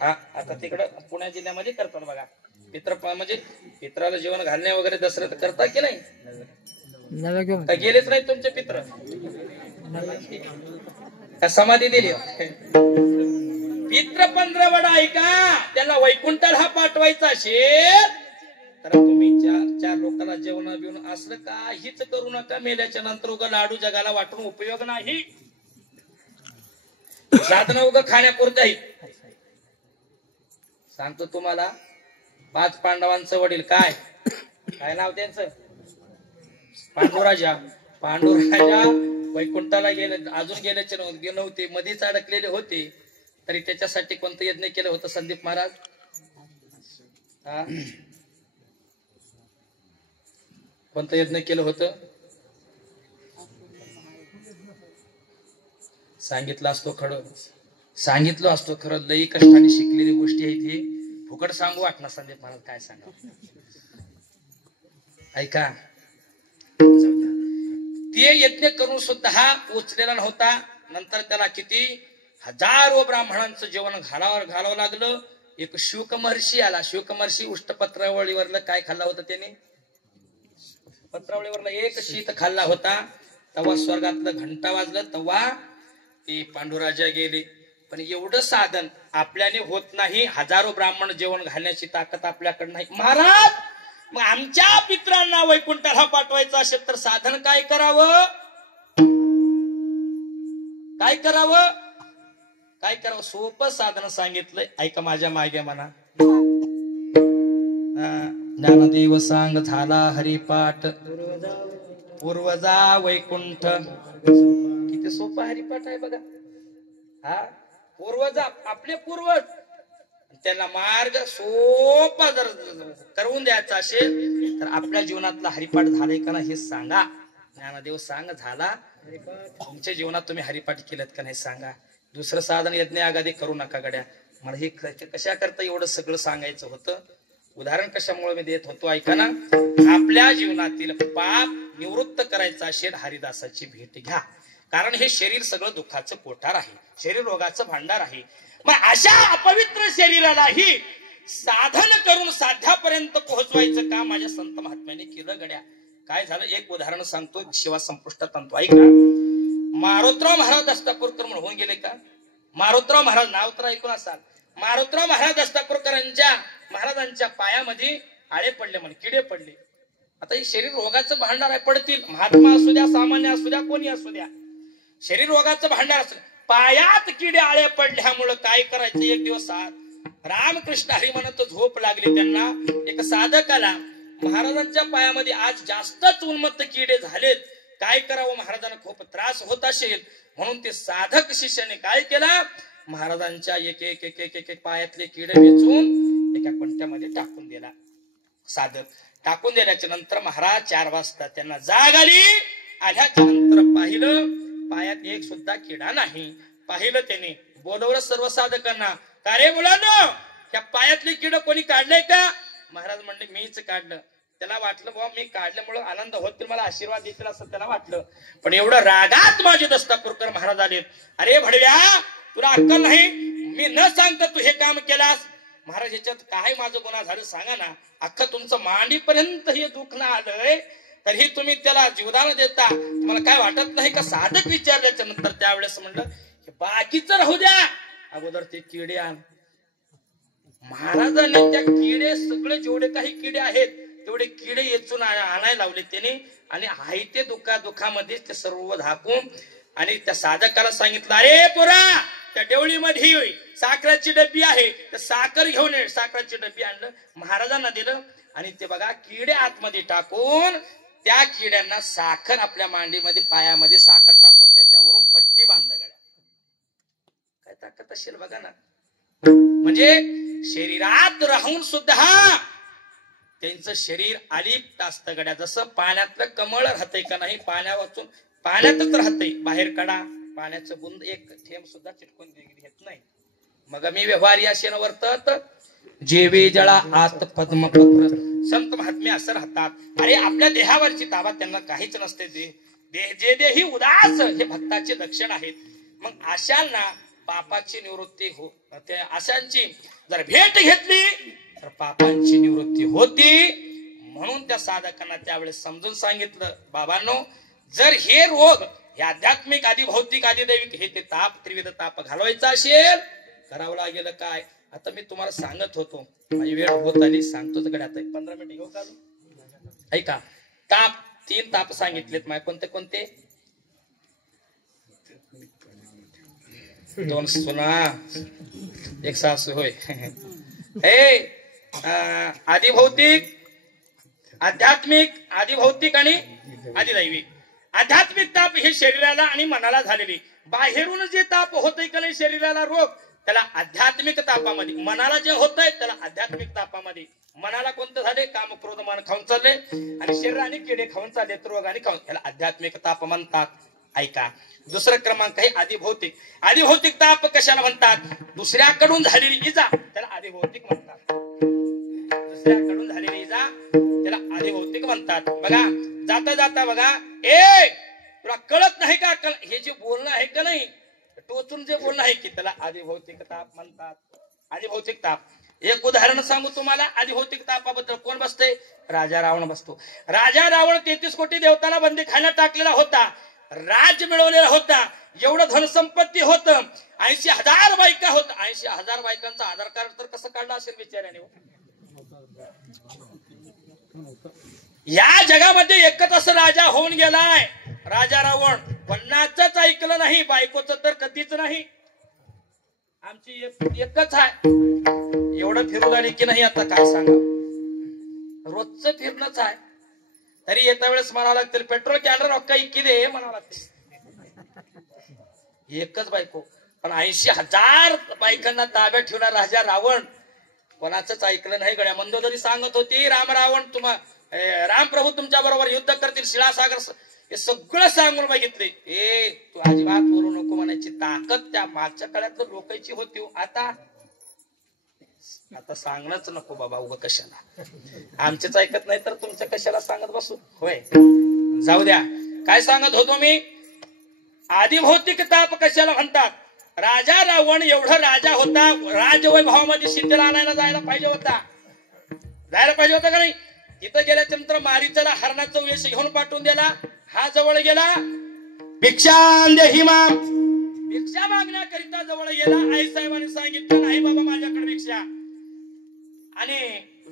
हा आता तिकडं पुण्या जिल्ह्यामध्ये करतात बघा. पित्र म्हणजे पित्राला जेवण घालणे वगैरे दसऱ्यात करता की नाही? का गेलेच नाही तुमचे पित्र? का समाधी दिली? पित्र पंधरवडा ऐका. त्याला वैकुंठाला हा पाठवायचा असेल तर तुम्ही 4 लोकांना जेवण बिवण असलं काहीच करू नका. मेल्याच्या नंतर उगा लाडू जगाला वाटून उपयोग नाही. साधन उगा खाण्यापुरताही. सांगतो तुम्हाला, 5 पांडवांचं वडील काय नाव त्यांचं? पांडुराजा. पांडुराजा वैकुंठाला गेले, अजून गेल्याचे नव्हते, मध्येच अडकलेले होते. तरी त्याच्यासाठी कोणतं यज्ञ केलं होतं संदीप महाराज? कोणतं यज्ञ केलं होतं? सांगितलं असतो खरं. लई कष्टाने शिकलेली गोष्टी आहेत ही. फुकट सांगू वाटणार संदीप महाराज काय सांगा. ऐका, ते यज्ञ करून सुद्धा हा पोचलेला नव्हता. नंतर त्याला किती हजारो ब्राह्मणांचं जेवण घालावं लागलं. एक शुक महर्षी आला. शुक महर्षी उष्टपत्रावळीवरलं काय खाल्ला होता त्याने? पत्रावळीवरला एक शीत खाल्ला होता. तेव्हा स्वर्गातलं घंटा वाजलं. तेव्हा ते पांडुराजा गेले. पण एवढं साधन आपल्याने होत नाही. हजारो ब्राह्मण जेवण घालण्याची ताकद आपल्याकडे नाही. महाराज, मग आमच्या पित्रांना वैकुंठाला पाठवायचं असेल तर साधन काय करावं? काय करावं? काय करावं? सोपं साधन सांगितलंय, ऐका माझ्या मागे म्हणा. ज्ञानदेव सांग झाला हरिपाठ, पूर्वजा वैकुंठ. किती सोपा हरिपाठ आहे बघा. हा, पूर्वजा आपले पूर्वज, त्यांना मार्ग सोपा जर करून द्यायचा असेल तर आपल्या जीवनातला हरिपाठ झालाय का नाही हे सांगा. ज्ञानदेव सांग झाला तुमच्या जीवनात तुम्ही हरिपाठ केलेत का नाही सांगा. दुसरं साधन यज्ञ आगादी करू नका गड्या. मला हे कशा करता एवढं सगळं सांगायचं होतं. उदाहरण कशामुळे मी देत होतो ऐका ना. आपल्या जीवनातील पाप निवृत्त करायचा असेल हरिदासाची भेट घ्या. कारण हे शरीर सगळं दुःखाचं कोठार आहे. शरीर रोगाचं भांडार आहे. मग अशा अपवित्र शरीरालाही साधन करून साध्यापर्यंत पोहोचवायचं काम माझ्या संत महात्म्याने केलं गड्या. काय झालं एक उदाहरण सांगतो, शिवा संपुष्टात आणतो ऐका. मारुतराव महाराज दस्तापूरकर म्हणून होऊन गेले का? मारुतराव महाराज नाव तर ऐकून असाल. मारुतराव महाराज दस्तापूरकरांच्या महाराजांच्या पायामध्ये आळे पडले, म्हणे किडे पडले. आता हे शरीर रोगाचं भांडार आहे, पडतील. महात्मा असू द्या, सामान्य असू द्या, कोणी असू द्या, शरीर रोगाचं भांडार असू. पायात किडे आळे पडल्यामुळं काय करायचं? एक दिवस रामकृष्ण हरी म्हणत झोप लागली त्यांना. एक साधकाला महाराजांच्या पायामध्ये आज जास्तच उन्मत्त किडे झालेत, काय करावं? महाराजांना खूप त्रास होत असेल म्हणून ते साधक शिष्याने काय केला? महाराजांच्या एक एक एक एक एक पायातले किडे वेचून एका पंट्यामध्ये टाकून दिला. साधक टाकून दिल्याच्या नंतर महाराज 4 वाजता त्यांना जाग आली. आल्याच्या नंतर पाहिलं पायात एक सुद्धा किडा नाही. पाहिलं त्याने, बोलवलं सर्व साधकांना. का रे मुलांनो, त्या पायातली किड कोणी काढलंय का? महाराज म्हणले मीच काढलं. त्याला वाटलं बाबा मी काढल्यामुळे आनंद होतील, मला आशीर्वाद देतील असं त्याला वाटलं. पण एवढं रागात माझे दस्तापूरकर महाराज आले. अरे भडव्या, तुला अक्कल नाही? मी न सांगता तू हे काम केलास. महाराज ह्याच्यात काय माझं गुन्हा झालं सांगा ना. अख्खं तुमचं मांडीपर्यंत हे दुखणं आलंय तरी तुम्ही त्याला जीवदान देता. तुम्हाला काय वाटत नाही का? साधक विचारल्याच्या नंतर त्यावेळेस म्हणलं बाकीचं राहू द्या, अगोदर ते किडे आण. महाराजांनी त्या किडे सगळे जेवढे काही किडे आहेत तेवढे किडे येचून आणायला लावले त्याने. आणि आहे ते दुःखामध्ये ते सर्व झाकून आणि त्या साधकाला सांगितलं, अरे पोरा, त्या देवळीमध्ये साखराची डब्बी आहे, तर साखर घेऊन ये. साखराची डब्बी आणलं, महाराजांना दिलं. आणि ते बघा किडे आतमध्ये टाकून त्या किड्यांना साखर आपल्या मांडीमध्ये पायामध्ये साखर टाकून त्याच्यावरून पट्टी बांधलं गड्या. काय ताकद असेल बघा ना. म्हणजे शरीरात राहून सुद्धा त्यांचं शरीर अलिप्त असतं गड्या. जसं पाण्यातलं कमळ राहतंय का नाही, पाण्या वाचून पाण्यातच राहतंय. बाहेर काढा, पाण्याचं बुंद एक थेंब सुद्धा चिटकून घेत नाही. मग मी व्यवहारी असे वर्तत जेवे जळा आत पद्मपत्र. संत महात्मे असं राहतात. अरे आपल्या देहावरची ताबा त्यांना काहीच नसते. जे देही उदास हे भक्ताचे लक्षण आहेत. मग अशांना पापाची निवृत्ती हो, अशांची जर भेट घेतली तर पापांची निवृत्ती होती. म्हणून त्या साधकांना त्यावेळेस समजून सांगितलं, बाबांनो, जर हे रोग, हे आध्यात्मिक आधी भौतिक आधी दैविक, हे ते ताप त्रिविध ताप घालवायचा असेल करावं लागेल काय. आता मी तुम्हाला सांगत होतो, माझी वेळ होत आली, सांगतोच कडे. आता 15 मिनिट घेऊ का? ऐका, ताप 3 ताप सांगितलेत माय. कोणते कोणते? 2 सुना, 1 सासू. होय. हे आधी भौतिक, आध्यात्मिक, आधी भौतिक आणि आधी दैविक. आध्यात्मिक ताप हे शरीराला आणि मनाला झालेली. बाहेरून जे ताप होतय का नाही शरीराला रोग, त्याला आध्यात्मिक तापामध्ये. मनाला जे होतंय त्याला आध्यात्मिक तापामध्ये. मनाला कोणतं झाले? काम क्रोध मान खाऊन चालले आणि शरीराने किडे खाऊन चालले, रोग आणि खाऊन, त्याला आध्यात्मिक ताप म्हणतात. ऐका, दुसरा क्रमांक आहे आधिभौतिक. आधिभौतिक ताप कशाला म्हणतात? दुसऱ्याकडून झालेली इजा त्याला आधिभौतिक म्हणतात. दुसऱ्याकडून झालेली इजा त्याला आधिभौतिक म्हणतात. बघा, जाता जाता बघा, तुला कळत नाही का? हे जे बोलणं आहे का नाही, टोचून जे बोलणं आहे की त्याला आदिभौतिक ताप म्हणतात. आदिभौतिक ताप. एक उदाहरण सांगू तुम्हाला आदिभौतिक तापाबद्दल. कोण बसते? राजा रावण बसतो. राजा रावण 33 कोटी देवतांना बंदी खाण्यात टाकलेला होता. राज्य मिळवलेला होता. एवढं धनसंपत्ती होतं. 80,000 बायका होत. 80,000 बायकांचा आधार कार्ड तर कसं काढलं असेल बिचाऱ्याने. या जगामध्ये एकच असं राजा होऊन गेलाय राजा रावण. पन्नासच ऐकलं नाही, बायकोचं तर कधीच नाही. आमची एकच आहे. एवढं फिरून आली की नाही आता काय सांगा. रोजचं फिरणंच आहे. तरी येत्या वेळेस म्हणावं लागतील पेट्रोल कॅनर अक्का इतकी दे म्हणावं लागते. एकच बायको पण 80,000 बायकांना ताब्यात ठेवणार राजा रावण कोणाचंच ऐकलं नाही. गड्या मंदोदरी सांगत होती राम रावण राम प्रभू तुमच्या बरोबर युद्ध करतील शिळासागर. हे सगळं सांगून बघितले. तू अजिबात बोलू नको म्हणायची ताकद त्या मागच्या काळात लोकांची होती. आता सांगणंच नको बाबा उभं कशाला. आमचेच ऐकत नाही तर तुमच्या कशाला सांगत बसू. होय जाऊ द्या. काय सांगत होतो मी. आदिभौतिक ताप कशाला म्हणतात. राजा रावण एवढा राजा होता. राजवैभवामध्ये सीतेला आणायला जायला पाहिजे होता. का नाही. तिथं गेल्यानंतर मारीचला हरणाचं वेश घेऊन पाठवून दिला. हा जवळ गेला. भिक्षा देही मा. भिक्षा मागण्याकरिता जवळ गेला. आई साहेबांनी सांगितलं नाही बाबा माझ्याकडे भिक्षा. आणि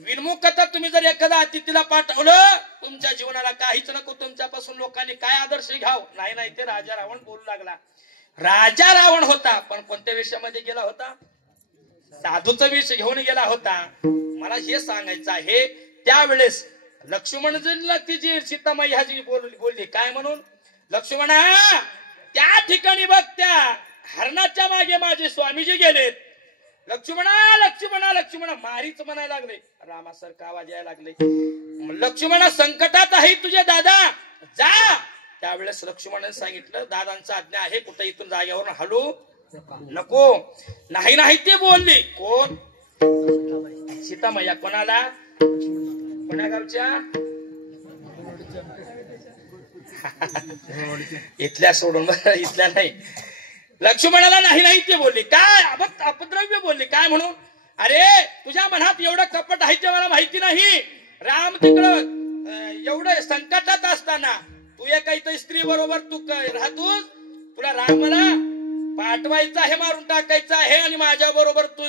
विनमुखता तुम्ही जर एखादा अतिथीला पाठवलं तुमच्या जीवनाला काहीच नको. तुमच्यापासून लोकांनी काय आदर्श घ्याव. नाही ते राजा रावण बोलू लागला. राजा रावण होता पण कोणत्या वेशामध्ये गेला होता. साधूचा वेश घेऊन गेला होता. मला हे सांगायचं आहे त्यावेळेस लक्ष्मणजीला ती जी सीतामाई जी बोलली काय म्हणून. लक्ष्मणा त्या ठिकाणी बघ त्या हरणाच्या मागे माझे स्वामीजी गेलेत. लक्ष्मणा लक्ष्मणा लक्ष्मणा मारीच म्हणायला लागले. रामासारखा आवाज यायला लागले. लक्ष्मणा संकटात आहे तुझे दादा जा. त्यावेळेस लक्ष्मणाने सांगितलं दादांचा आज्ञा आहे कुठे इथून जागेवरून हलू नको. नाही ते बोलली. कोण. सीतामैया. कोणाला. कोणा गावच्या. इथल्या सोडून इथल्या नाही. लक्ष्मणाला नाही ते बोलली. काय अपद्रव्य बोलली. काय म्हणून. अरे तुझ्या मनात एवढं कपट आहे ते मला माहिती नाही. राम तिकडं एवढं संकटात असताना तू एका इथं स्त्री बरोबर तू राहतोस. तुला रामाला पाठवायचं आहे मारून टाकायचं आहे आणि माझ्या बरोबर तू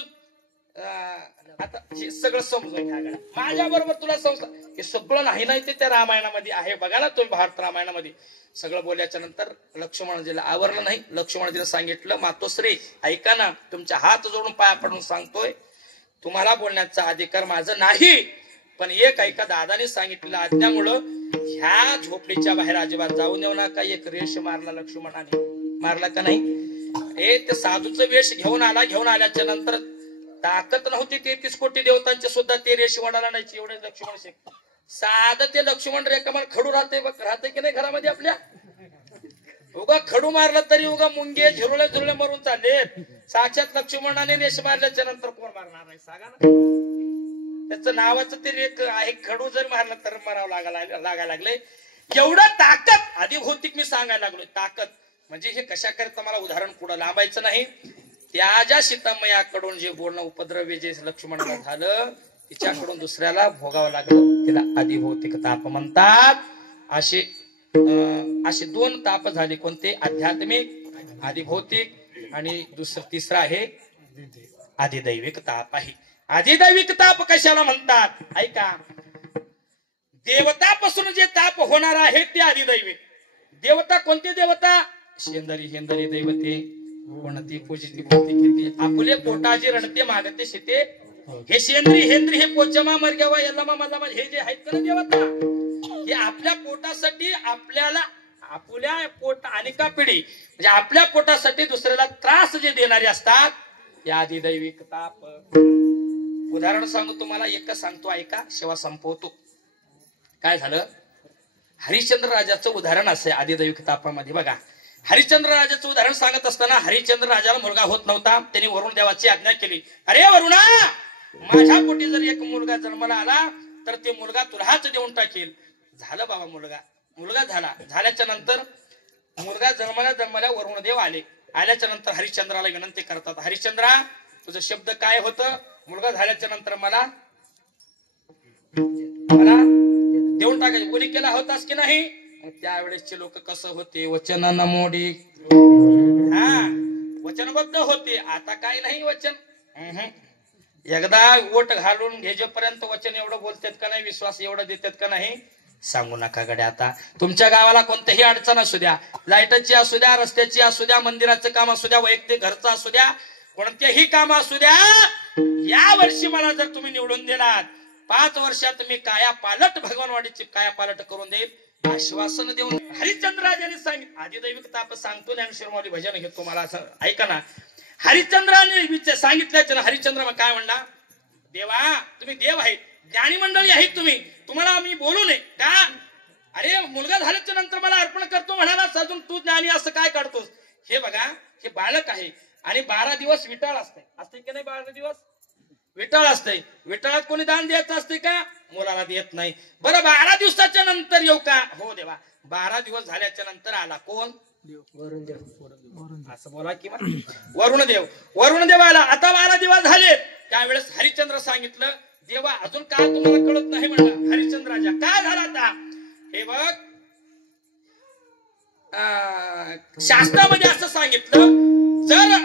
आता हे सगळं समजून घ्या. माझ्या बरोबर तुला संसार हे सगळं नाही ते त्या रामायणामध्ये आहे. बघा ना तुम्ही भारत रामायणामध्ये सगळं बोलल्याच्या नंतर लक्ष्मणजीला आवरलं नाही. लक्ष्मणजीला सांगितलं मातोश्री ऐका ना तुमच्या हात जोडून पाया पडून सांगतोय तुम्हाला बोलण्याचा अधिकार माझा नाही. पण एक ऐका दादाने सांगितलेलं आज्ञामुळं ह्या झोपडीच्या बाहेर अजिबात जाऊ देऊ नका. एक रेष मारला लक्ष्मणाने. मारला का नाही. ते साधूचं वेश घेऊन आल्याच्या नंतर ताकद नव्हती 33 कोटी देवतांचे सुद्धा ते रेष वडाला नाही. एवढे लक्ष्मण शेख साधं ते लक्ष्मण रेखमान खडू राहते की नाही घरामध्ये आपल्या. उगा खडू मारला तरी उगा मुंगे झिरुळे मरून चालले. साक्षात लक्ष्मणाने रेष मारल्याच्या नंतर कोण मारणार नाही सांगा ना. त्याचं नावाचं ते रेख आहे. खडू जर मारला तर मारावं लागायला लागले. एवढं ताकद आदिभौतिक मी सांगायला लागलोय. ताकद म्हणजे हे कशा करता मला उदाहरण पुढं लांबायचं नाही. त्या ज्या सीतामयाकडून जे बोलणं उपद्रव्य जे लक्ष्मणाला झालं तिच्याकडून दुसऱ्याला भोगावं लागलं. तिला आदिभौतिक ताप म्हणतात. असे 2 ताप झाले. कोणते. आध्यात्मिक आदिभौतिक आणि तिसरा आहे आदिदैविक ताप आहे. आदिदैविक ताप कशाला म्हणतात ऐका. देवतापासून जे ताप होणार आहे ते आदिदैविक. देवता कोणती देवता. शेंदरी हेंदरी दैवते कोणती पूजिती कीर्ती. आपले पोटाची रडते मागते शेते. हे शेंद्री हेंद्री हे पोचमा मरग्यावा यल्लमा मल्लमा हे जे आहेत का देवता हे आपल्या पोटासाठी आपल्या पोट आणि का पिढी म्हणजे आपल्या पोटासाठी दुसऱ्याला त्रास जे देणारे असतात ते आदिदैविक ताप. उदाहरण सांगू तुम्हाला. एकच सांगतो ऐका शेवा संपवतो. काय झालं. हरिश्चंद्र राजाचं उदाहरण असं आदिदैविक तापामध्ये. बघा हरिश्चंद्र राजाचं उदाहरण सांगत असताना हरिश्चंद्र राजाला मुलगा होत नव्हता. त्यांनी वरुण देवाची आज्ञा केली. अरे वरुणा माझ्या पोटी जर एक मुलगा जन्माला आला तर ते मुलगा तुलाच देऊन टाकेल. झालं बाबा मुलगा झाला. झाल्याच्या नंतर मुलगा जन्माला वरुण देव आले. आल्याच्या नंतर हरिश्चंद्राला विनंती करतात, हरिश्चंद्रा तुझं शब्द काय होतं, मुलगा झाल्याच्या नंतर मला देऊन टाकायचं बोली केला होतास की नाही. त्यावेळेसचे लोक कसं होते, वचन न मोडी, हा वचनबद्ध होते. आता काय नाही वचन, एकदा वोट घालून घेजेपर्यंत वचन एवढं बोलतात का नाही, विश्वास एवढं देतात का नाही, सांगू नका गड्या. आता तुमच्या गावाला कोणतीही अडचण असू द्या, लाईटची असू द्या, रस्त्याची असू द्या, मंदिराचं काम असू द्या, वैयक्तिक घरचं असू द्या, कोणतेही काम असू द्या, या वर्षी मला जर तुम्ही निवडून दिलात 5 वर्षात मी काया पालट भगवानवाडीची काया पालट करून देईल आश्वासन देऊन हरिश्चंद्राजाने सांगितलं. आदिदैविक ताप सांगतो ज्ञानेश्वरमाऊली भजन घेतो तुम्हाला, असं ऐका ना. हरिश्चंद्राने सांगितल्याच्या हरिश्चंद्र मग काय म्हणला, देवा तुम्ही देव आहेत, ज्ञानी मंडळी आहेत तुम्ही, तुम्हाला आम्ही बोलू नये का, अरे मुलगा झाल्याच्या नंतर मला अर्पण करतो म्हणाला, अजून तू ज्ञानी असं काय काढतोस. हे बघा हे बालक आहे आणि 12 दिवस विटाळ असते की नाही, 12 दिवस विटाळ असते. विटाळात कोणी दान द्यायचं असते का, मुलाला देत नाही. बरं 12 दिवसाच्या नंतर येऊ का, हो देवा. 12 दिवस झाल्याच्या नंतर आला कोण, असं बोला किंवा वरुणदेव. वरुणदेव आला. आता 12 दिवस झाले. त्यावेळेस हरिश्चंद्र सांगितलं, देवा अजून का तुम्हाला कळत नाही म्हणला. हरिश्चंद्राजा काय झाला आता, हे बघ शास्त्रामध्ये असं सांगितलं, जर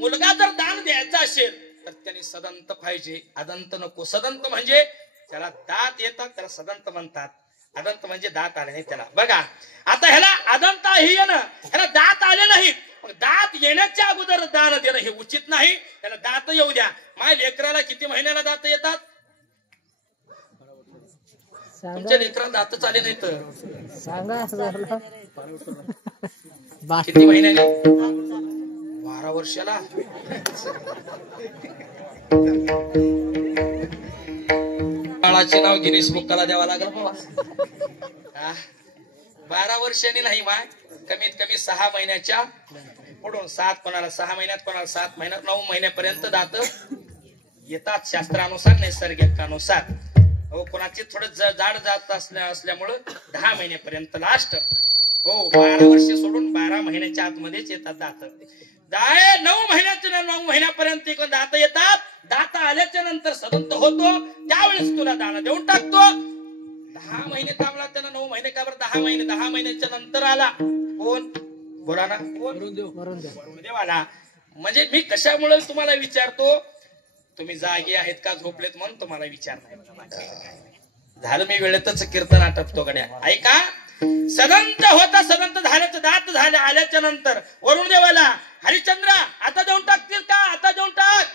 मुलगा जर दान द्यायचा असेल तर त्याने सदंत पाहिजे, अदंत नको. सदंत म्हणजे त्याला दात येतात, त्याला सदंत म्हणतात. अदंत म्हणजे दात आले नाही त्याला. बघा आता ह्याला अदंत ही ना, ह्याला दात आले नाहीत, मग दात येण्याच्या अगोदर दान देणं हे उचित नाही. त्याला दात येऊ द्या. माझ्या लेकराला किती महिन्याला दात येतात, तुमच्या लेकराला दातच आले नाही तर किती महिन्याने, 12 वर्षाला. बाळाचे नाव गिरीश बुक्काला द्यावा लागेल बाबा. 12 वर्षांनी नाही, माय कमीत कमी 6 महिन्याच्या पुढून 7, कोणाला 6 महिन्यात, कोणाला 7 महिन्यात, 9 महिन्यापर्यंत दात येतात शास्त्रानुसार, नैसर्गिकानुसार. हो कोणाची थोडं जाड जात असल्यामुळं 10 महिन्यापर्यंत लास्ट. हो 12 वर्ष सोडून 12 महिन्याच्या आतमध्येच येतात दात. 9 महिन्याच्या 9 महिन्यापर्यंत दात येतात. दात आल्याच्या नंतर सदंत होतो, त्यावेळेस तुला दान देऊन टाकतो. 10 महिने थांबला त्यानं, 9 महिने का बरं 10 महिने. 10 महिन्याच्या नंतर आला कोण, बोला ना, वरुणदेव आला. म्हणजे मी कशामुळे तुम्हाला विचारतो, तुम्ही जागे आहेत का झोपलेत म्हणून तुम्हाला विचारणार झालं. मी वेळेतच कीर्तन आटपतो गड्या. ऐका, सदंत होता, सदंत झाल्याचं दात झाले आल्याच्या नंतर वरुणदेवाला, हरिश्चंद्रा आता देऊन टाकतील का, आता देऊन टाक.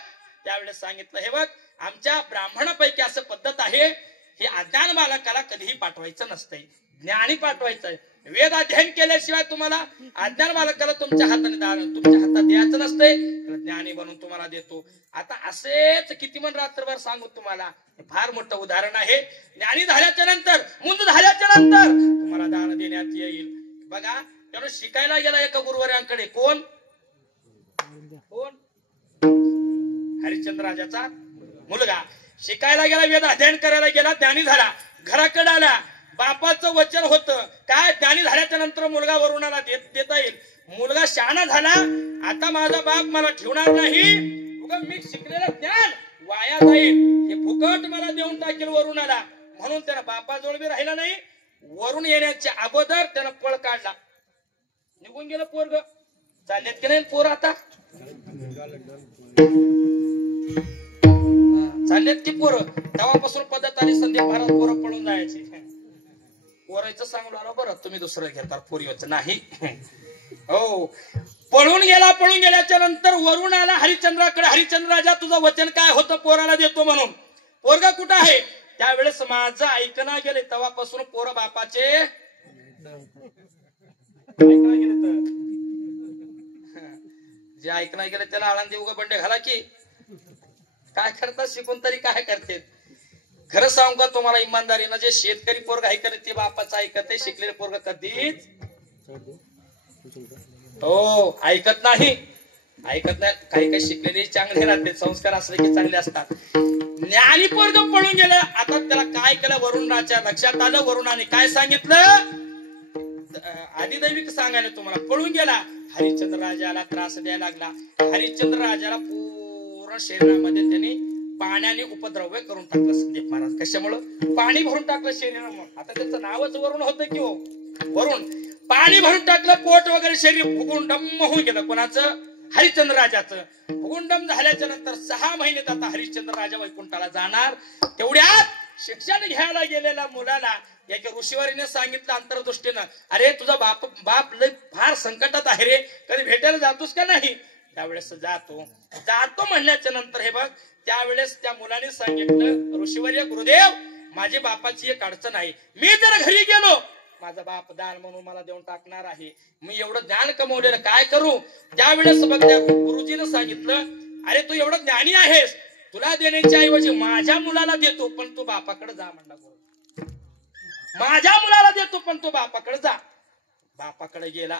त्यावेळेस सांगितलं, हे बघ आमच्या ब्राह्मणापैकी असं पद्धत आहे, हे अज्ञान बालकाला कधीही पाठवायचं नसतंय, ज्ञानी पाठवायचंय. वेद अध्ययन केल्याशिवाय तुम्हाला अज्ञान बालकाला तुमच्या हातात द्यायचं नसतंय, ज्ञानी बनून तुम्हाला देतो. आता असेच किती मन रात्रभर सांगू तुम्हाला, फार मोठं उदाहरण आहे. ज्ञानी झाल्याच्या नंतर, मुंज झाल्याच्या नंतर तुम्हाला दान देण्यात येईल. बघा त्यानं शिकायला गेला एका गुरुवर्यांकडे, कोण कोण, हरिश्चंद्राजाचा मुलगा शिकायला गेला, वेद अध्ययन करायला गेला, ज्ञानी झाला. घराकडे आला, बापाचं वचन होतं काय, ज्ञानी झाल्याच्या नंतर मुलगा वरुणाला देता येईल. मुलगा शहाणा झाला, आता माझा बाप मला ठेवणार नाही, मी शिकलेलं ज्ञान वाया जाईल, हे फुकट मला देऊन टाकेल वरुणाला. म्हणून त्याला बापाजवळ बी राहिला नाही. वरुण येण्याच्या अगोदर त्याला पळ काढला, निघून गेलं पोरग. चाललेत की नाही पोर, आता चाललेत की पोर. तेव्हापासून पद्धत आली, संदीप महाराज पोरं पळून जायचे. पोरायचं सांगलो आलो, बरं तुम्ही दुसरं घेता, पोरीचं नाही. हो पळून गेल्याच्या नंतर वरुण आला हरिश्चंद्राकडे. हरिश्चंद्राजा तुझं वचन काय होतं, पोराला देतो म्हणून, पोरगा कुठं आहे. त्यावेळेस माझं ऐकणं गेले, तेव्हापासून पोरं बापाचे ऐकणं गेले. तर जे ऐकणं गेले त्याला आळंदी उगा बंडे घाला की काय करतात, शिकून तरी काय करते. खरं सांगू का तुम्हाला इमानदारीनं, जे शेतकरी पोरग ऐकत ते बापाचं ऐकत आहे, शिकलेले पोरग कधीच हो ऐकत नाही. काही काही शिकलेले चांगले राहते, संस्कार असले की चांगले असतात. ज्ञानी पोरग पळून गेलं. आता त्याला काय केलं, वरुणाच्या लक्षात आलं. वरुणाने काय सांगितलं, आदिदैविक सांगायला तुम्हाला. पळून गेला, हरिश्चंद्र राजाला त्रास द्यायला लागला. हरिश्चंद्र राजाला पूर्ण शरीरामध्ये त्यांनी पाण्याने उपद्रव्य करून टाकलं संदीप महाराज. कशामुळं? पाणी भरून टाकलं शरीरामुळे. आता त्याचं नावच वरुण होतं की हो, वरुण. पाणी भरून टाकलं, पोट वगैरे शरीर फुगून डम्म होऊन गेलं. कोणाचं? हरिश्चंद्र राजाचं. फुगून डम झाल्याच्या नंतर 6 महिन्यात आता हरिश्चंद्र राजा वैकुंठाला जाणार. तेवढ्यात शिक्षण घ्यायला गेलेल्या मुलाला एका ऋषीवरीने सांगितलं अंतर्दृष्टीनं, अरे तुझा बाप लय फार संकटात आहे रे, कधी भेटायला जातोस का नाही? त्यावेळेस जातो म्हणल्याच्या नंतर हे बघ, त्यावेळेस त्या मुलाने सांगितलं, ऋषीवर्य गुरुदेव, माझ्या बापाची एक अडचण आहे. मी जर घरी गेलो, माझा बाप दान म्हणून मला देऊन टाकणार आहे. मी एवढं ज्ञान कमवलेलं काय करू? त्यावेळेस बघ त्या गुरुजीनं सांगितलं, अरे तू एवढं ज्ञानी आहेस, तुला देण्याच्या ऐवजी माझ्या मुलाला देतो, पण तू बापाकडे जा म्हणला गुरु. माझ्या मुलाला देतो पण तो बापाकडे जा. बापाकडे गेला.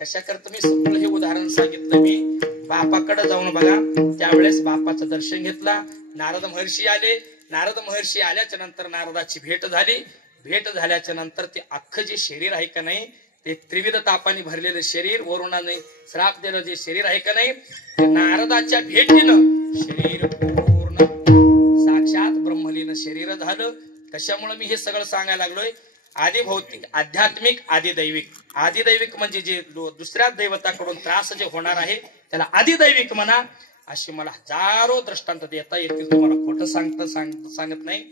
कशा करता मी सगळं हे उदाहरण सांगितलं. मी बापाकडे जाऊन बघा, त्यावेळेस बापाचं दर्शन घेतला. नारद महर्षी आले. नारद महर्षी आल्याच्या नंतर नारदाची भेट झाली. भेट झाल्याच्या नंतर ते अख्खं जे शरीर आहे का नाही, ते त्रिविध तापाने भरलेलं शरीर, वरुणाने श्राप दिलं जे शरीर आहे का नाही, ते नारदाच्या भेटीनं शरीर पूर्ण साक्षात ब्रह्मलीन शरीर झालं. कशामुळे मी हे सगळं सांगायला लागलोय? आधी भौतिक, आध्यात्मिक, आधी दैविक. आधी दैविक म्हणजे जे दुसऱ्या दैवताकडून त्रास जे होणार आहे त्याला आधी दैविक म्हणा. अशी मला हजारो दृष्टांत देता येतील. तुम्हाला खोटं सांगत नाही,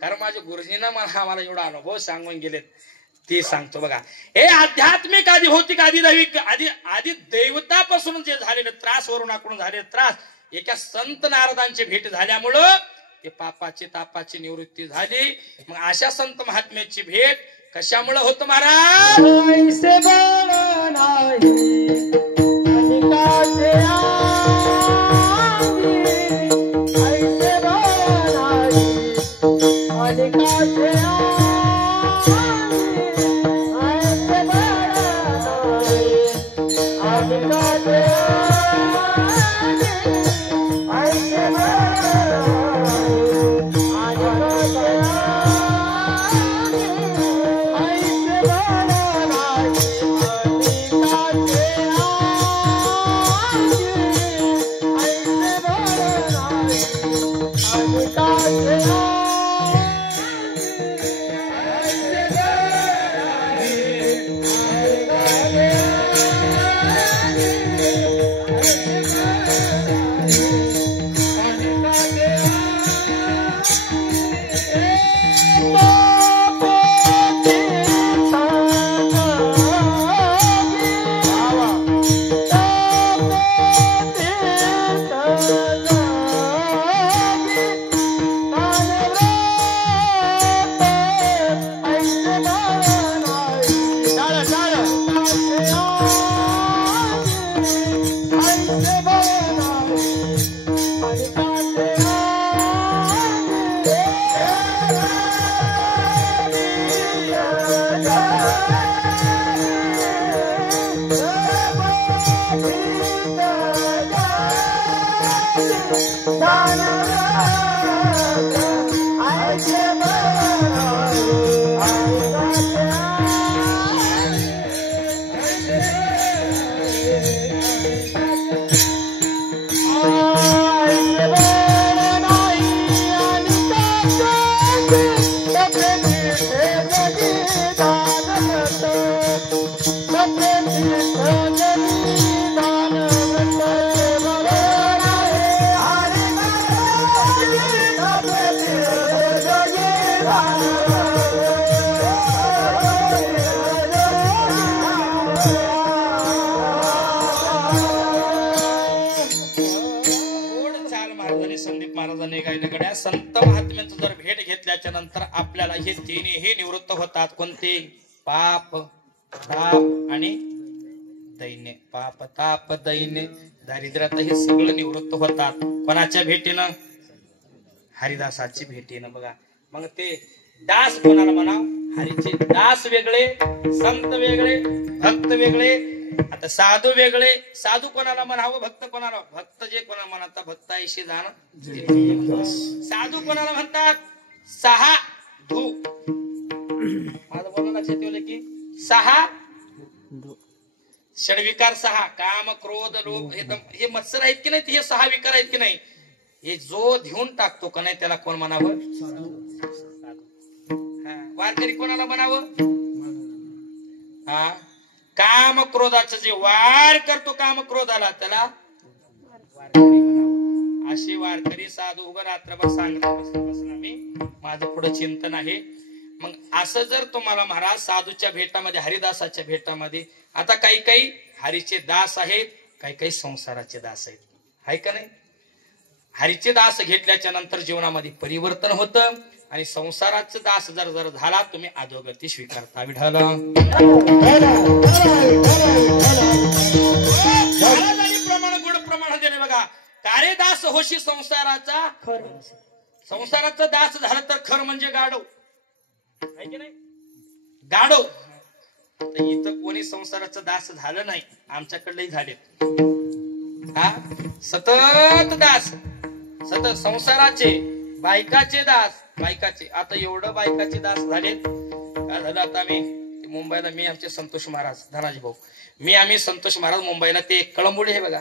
कारण माझ्या गुरुजींना मला एवढा अनुभव सांगून गेलेत, ते सांगतो बघा. हे आध्यात्मिक, आधी भौतिक, आधी दैविक, आधी दैवतापासून जे झालेले त्रास, वरुणाकडून झालेले त्रास, एका संत नारदांची भेट झाल्यामुळं ते पापाची तापाची निवृत्ती झाली. मग अशा संत महात्म्याची भेट कशामुळे होत महाराज? ऐसे बळ नाही अनिकाचे आगी, ऐसे बळ नाही अनिकाचे आगी, ऐसे बळ नाही अनिकाचे आगी, ऐसे संदीप महाराजांनी गायलं गड्या. संत महात्म्यांचं जर भेट घेतल्याच्या नंतर आपल्याला हे तिन्ही निवृत्त होतात. कोणते? पाप, ताप आणि दैन्य. पाप, ताप, दैन्य, दारिद्र्यात हे सगळं निवृत्त होतात. कोणाच्या भेटीनं? हरिदासाची भेटीनं. बघा, मग ते दास कोणाला म्हणा? हरीचे दास वेगळे, संत वेगळे, भक्त वेगळे. आता साधू वेगळे. साधू कोणाला म्हणावं? भक्त कोणाला? भक्त जे कोणाला म्हणतात? भक्ताईशी जाणं. साधू कोणाला म्हणतात? सहा धू. माझं बोलणं लक्षात ठेवलं की सहा षडविकार 6 काम क्रोध लोभ हे मत्सर आहेत की नाही, हे 6 विकार आहेत की नाही, हे जो घेऊन टाकतो का नाही त्याला कोण म्हणावं? वारकरी कोणाला म्हणावं? हा, काम क्रोधाचं जे वार करतो काम क्रोधाला त्याला वारकरी म्हणावं. अशी वारकरी साधू उभं रात्रभर सांगत बसला मी, माझं पुढे चिंतन आहे. मग असं जर तुम्हाला महाराज साधूच्या भेटामध्ये हरिदासाच्या भेटामध्ये, आता काही काही हरीचे दास आहेत, काही काही संसाराचे दास आहेत, आहे का नाही? हरीचे दास घेतल्याच्या नंतर जीवनामध्ये परिवर्तन होतं आणि संसाराचं दास जर झाला तुम्ही अधोगती स्वीकारता. विठ्ठल प्रमाण गुण प्रमाण देणे बघा. कारे दास होशी संसाराचा, संसाराचा दास झालं तर खर म्हणजे गाढव, आहे की नाही? गाढव. इथं कोणी संसाराचं दास झालं नाही, आमच्याकडलेही झाले. हा, सतत दास, सतत संसाराचे, बायकाचे दास, बायकाचे. आता एवढं बायकाचे दास झालेत. काय झालं आता आम्ही मुंबईला, मी आमचे संतोष महाराज धनाजी भाऊ, आम्ही संतोष महाराज मुंबईला, ते कळंबोळी आहे बघा,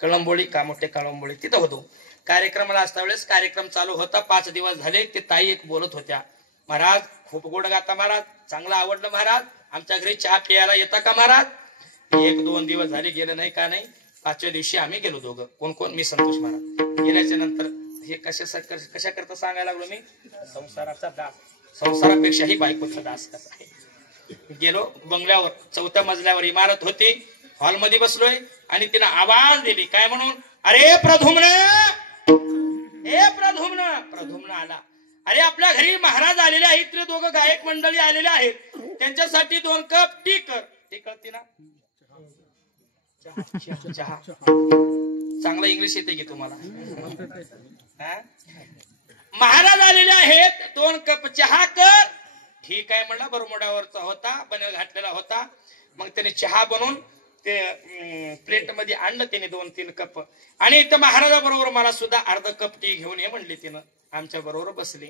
कळंबोळी कामोठे कळंबोळी, तिथं होतो कार्यक्रमाला. असता वेळेस कार्यक्रम चालू होता, 5 दिवस झाले. ते ताई एक बोलत होत्या, महाराज खूप गोड गाता महाराज, चांगलं आवडलं महाराज, आमच्या घरी चहा प्यायला येता का महाराज? 1-2 दिवस झाले गेलं नाही का नाही. 5व्या दिवशी आम्ही गेलो दोघं, कोण कोण, मी संतोष महाराज. गेल्याच्या नंतर हे कशा करता सांगायला लागलो मी, संसाराचा दास, संसारापेक्षाही बायकोचा दास कसा आहे. गेलो बंगल्यावर, 4थ्या मजल्यावर इमारत होती, हॉलमध्ये बसलोय आणि तिला आवाज दिली, काय म्हणून? अरे प्रधुम्न, हे प्रधुम्न. प्रधुम्न आला. अरे आपल्या घरी महाराज आलेले आहेत, ते दोघं गायक मंडळी आलेले आहेत, त्यांच्यासाठी 2 कप टी कर. ते कळते ना, चहा. चांगला इंग्लिश येते की तुम्हाला? महाराज आलेले आहेत, 2 कप चहा कर. ठीक आहे म्हणला. बरमोड्यावरचा होता, बनेल घातलेला होता. मग त्याने चहा बनवून ते प्लेट मध्ये आणलं त्याने 2-3 कप, आणि इथं महाराजाबरोबर मला सुद्धा अर्ध कप टी घेऊन ये म्हणली. तिनं आमच्या बरोबर बसली,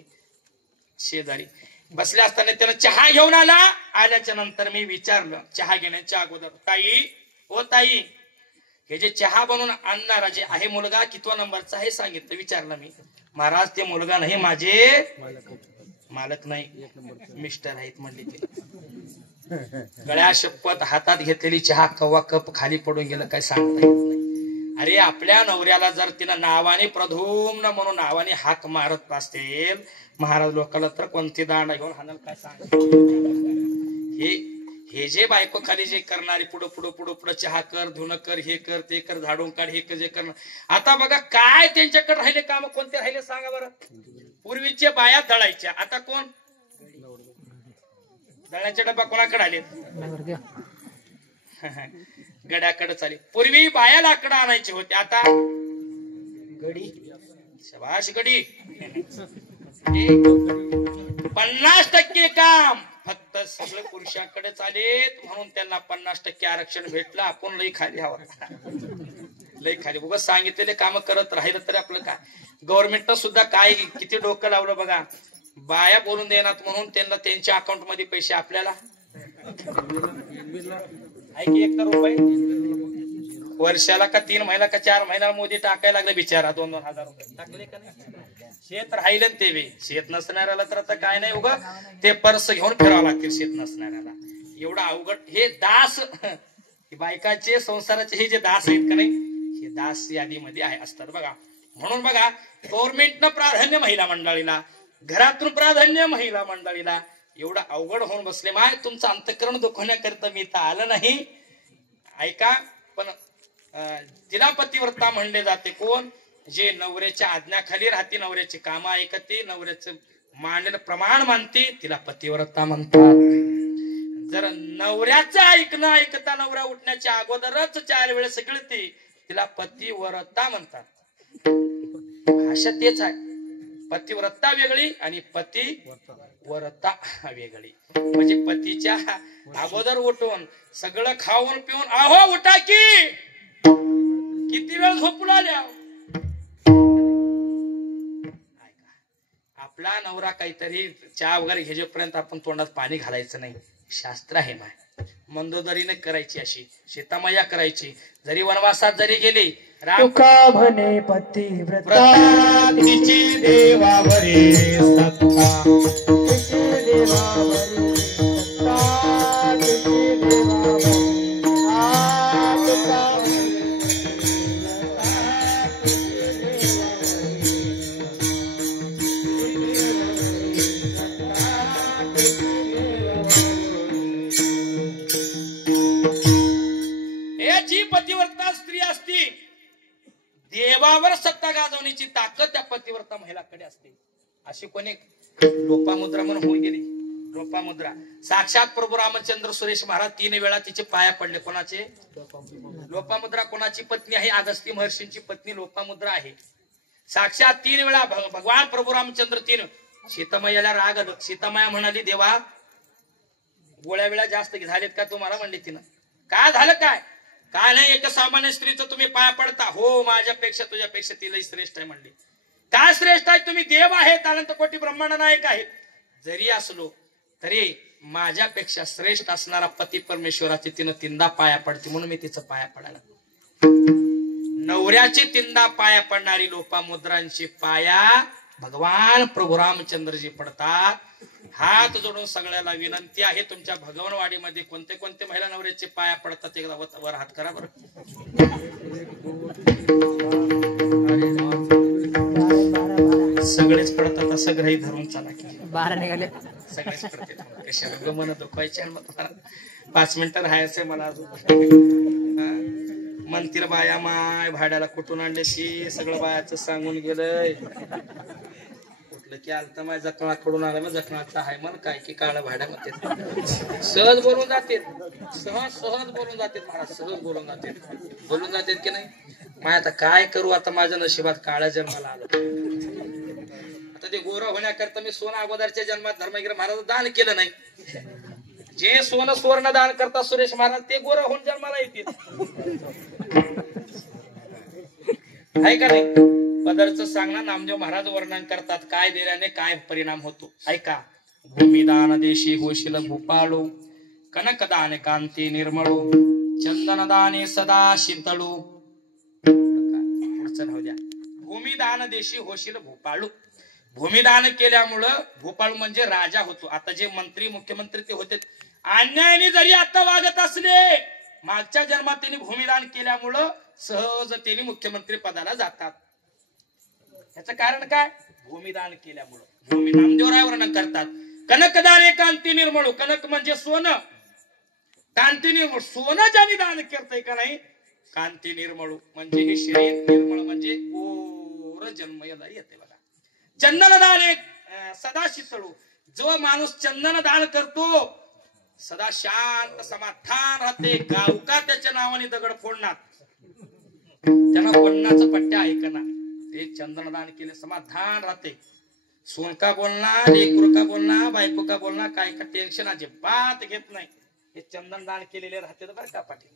शेजारी बसले असताना त्यानं चहा घेऊन आला. आल्याच्या नंतर मी विचारलं चहा घेण्याच्या अगोदर, ताई, ओ ताई, हे जे चहा बनवून आणणारा जे आहे मुलगा कितवा नंबरचा आहे सांगितलं. विचारलं मी. महाराज ते मुलगा नाही, माझे मालक नाही, मिस्टर आहेत म्हणली. ते गळ्या शपथ हातात घेतलेली चहा कव्वा कप खाली पडून गेलं, काय सांगता येत नाही. अरे आपल्या नवऱ्याला जर तिनं नावाने प्रधुम्न म्हणून नावाने हाक मारत असतील महाराज लोकांना, तर कोणती दांडा घेऊन हाणल काय सांग. हे जे बायको खाली जे करणारी, पुढं पुढं पुढं पुढं चहा कर, धुणं कर, हे कर, ते कर, झाडून काढ, हे कर, जे कर. आता बघा काय त्यांच्याकडे राहिले काम, कोणते राहिले सांगा बरं. पूर्वीचे बाया दळायच्या, आता कोण? दळायचे डब्बा कोणाकडे आले? गड्याकडे चाले. पूर्वी बाया लाकडं आणायचे होते, आता गडी. शबाश गडी. 50% काम फक्त सगळं पुरुषांकडे चालेत, म्हणून त्यांना 50% आरक्षण भेटलं. आपण लई खाली हवा, लई खाली. उगाच सांगितलेले काम करत राहिलं तरी आपलं काय. गव्हर्नमेंटनं सुद्धा काय किती डोकं लावलं बघा. बाया बोलून देणार म्हणून त्यांना त्यांच्या अकाउंट मध्ये पैसे आपल्याला आहे की 1 रुपये वर्षाला का 3 महिना का 4 महिन्याला मोदी टाकायला लागले बिचारा. 2-2 हजार रुपये टाकले का नाही. शेत राहिलं ते बी. शेत नसणाऱ्याला तर आता काय नाही, उगा ते पर्स घेऊन फिरावं लागतील शेत नसणाऱ्याला. एवढं अवघड हे दास, बायकाचे संसाराचे हे जे दास आहेत का नाही, हे दास यादीमध्ये आहे असतात बघा. म्हणून बघा गव्हर्नमेंटनं प्राधान्य महिला मंडळीला, घरातून प्राधान्य महिला मंडळीला. एवढं अवघड होऊन बसले. माय तुमचं अंतःकरण दुखवण्याकरिता मी तर आलं नाही. ऐका, पण तिला पतिव्रता म्हणले जाते. कोण? जे नवऱ्याच्या आज्ञाखाली राहते, नवऱ्याची कामं ऐकते, नवऱ्याचं मांडलेलं प्रमाण मानते, तिला पतिव्रता म्हणतात. जर नवऱ्याचं ऐकणं ऐकता नवरा उठण्याच्या अगोदरच 4 वेळेस गिळते, तिला पतिव्रता म्हणतात. भाषा तेच आहे. पतिव्रता वेगळी आणि पतिव्रता वेगळी. म्हणजे पतीच्या अगोदर उठून सगळं खाऊन पिऊन, आहो उठा की, किती वेळ झोपू लागल्या. आपला नवरा काहीतरी चहा वगैरे घेजेपर्यंत आपण तोंडात पाणी घालायचं नाही. शास्त्र आहे माय. मंदोदरीने करायची अशी सीतामाया करायची. जरी वनवासात जरी गेली राम तुका म्हणे पतिव्रता व्रता तिची देवावरी सत्ता. तिची देवावरी सत्ता तिची देवावरी आ तुका हे जी पतिव्रता स्त्री असती देवावर सत्ता गाजवण्याची ताकद त्या पतिव्रता महिलाकडे असते. अशी कोणी लोपामुद्रा म्हणून होऊन गेली. लोपामुद्रा साक्षात प्रभू रामचंद्र सुरेश महाराज 3 वेळा तिचे पाया पडले. कोणाचे? लोपामुद्रा कोणाची पत्नी आहे? अगस्ती महर्षींची पत्नी लोपामुद्रा आहे. साक्षात 3 वेळा भगवान प्रभू रामचंद्र 3 सीतामायाला राग आलं. सीतामाया म्हणाली देवा गोळ्या वेळा जास्त झालेत का तुम्हाला? म्हणले तिनं. काय झालं? काय काय नाही एका सामान्य स्त्रीचं तुम्ही पाया पडता. हो माझ्यापेक्षा तुझ्यापेक्षा तिलाही श्रेष्ठ आहे म्हणली. काय श्रेष्ठ आहे? तुम्ही देव आहेत अनंत कोटी ब्रह्मांड नायक आहेत. जरी असलो तरी माझ्यापेक्षा श्रेष्ठ असणारा पती परमेश्वराची तिनं 3दा पाया पडते म्हणून मी तिचं पाया पडायला. नवऱ्याची 3दा पाया पडणारी लोपामुद्रांची पाया भगवान प्रभू रामचंद्रजी पडतात. हात जोडून सगळ्याला विनंती आहे तुमच्या भगवानवाडीमध्ये कोणते कोणते महिला नवऱ्याचे पाया पडतात एकदा वर हात करा बरं. सगळेच पडतात असं ग्रही धरून चला की 12 निघाले सगळेच पडतात. कशाला मन दुखवायचे 5 मिनिटं राहायचंय मला अजून. मंदिर बाया माय भाड्याला कुठून आणल्याशी सगळं बायाचं सांगून गेलंय. कुठलं की आलता माझ्या जखणाकडून आला मग जखणाचा आहे म्हण काय की काळ भाड्यामध्ये सहज बोलून जाते. सहज बोलून जाते महाराज. सहज बोलून जाते की नाही. मग आता काय करू? आता माझ्या नशिबात काळ्या जन्माला आलं. आता ते गोरा होण्याकरता मी सोनं अगोदरच्या जन्मात धर्मगिरी महाराज दान केलं नाही. जे सोनं सुवर्ण दान करतात सुरेश महाराज ते गोरा होऊन जन्माला येतील. आहे का नाही? पदरचं सांगणार नामदेव महाराज वर्णन करतात काय दिल्याने काय परिणाम होतो. ऐका. भूमिदान देशी होशील भूपाळू कनकदाने कांती निर्मळू चंदनदाने सदा शीतळू. पुढचं राहू द्या. भूमिदान देशी होशील भूपाळू. भूमिदान केल्यामुळं भूपाळू म्हणजे राजा होतो. आता जे मंत्री मुख्यमंत्री ते होते अन्यायाने जरी आता वागत असले मागच्या जन्मात त्यांनी भूमिदान केल्यामुळं सहजतेने मुख्यमंत्री पदाला जातात. याचं कारण काय? भूमिदान केल्यामुळं. भूमी नामदेवराय वर्णन करतात कनकदाने कांती निर्मळू. कनक म्हणजे सोनं. कांती निर्मळ सोनं ज्याने दान करतय का नाही कांती निर्मळू म्हणजे हे शरीर निर्मळ म्हणजे गोर जन्म याला येते बघा. चंदन दान सदा शीतळू. जो माणूस चंदन दान करतो सदा शांत समाधान राहते. गावका त्याच्या नावाने दगड फोडणार त्यांना वन्नाचं पट्ट्या ऐकना. ते चंदनदान केले समाधान राहते. सोन का बोलणार लेकरू का बोलणार बायको का बोलणार काय का टेन्शन अजिबात घेत नाही. हे चंदनदान केलेले राहते बरं का पाटील.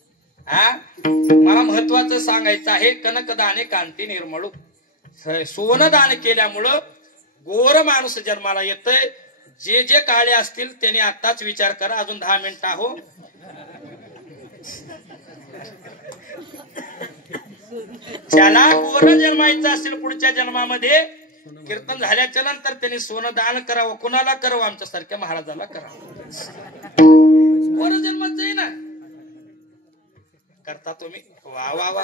मला महत्वाचं सांगायचं आहे कनकदाने कांती निर्मळू. सोनं दान केल्यामुळं गोर माणूस जन्माला येतय. जे जे काळे असतील त्यांनी आताच विचार करा. अजून 10 मिनिटं आहो. ज्याला गोर जन्मायचं असेल पुढच्या जन्मामध्ये कीर्तन झाल्याच्या नंतर त्यांनी सोनं दान करावं. कुणाला करावं? आमच्या सारख्या महाराजाला करावं. गोर जन्माच आहे ना करता तुम्ही. वा वा वा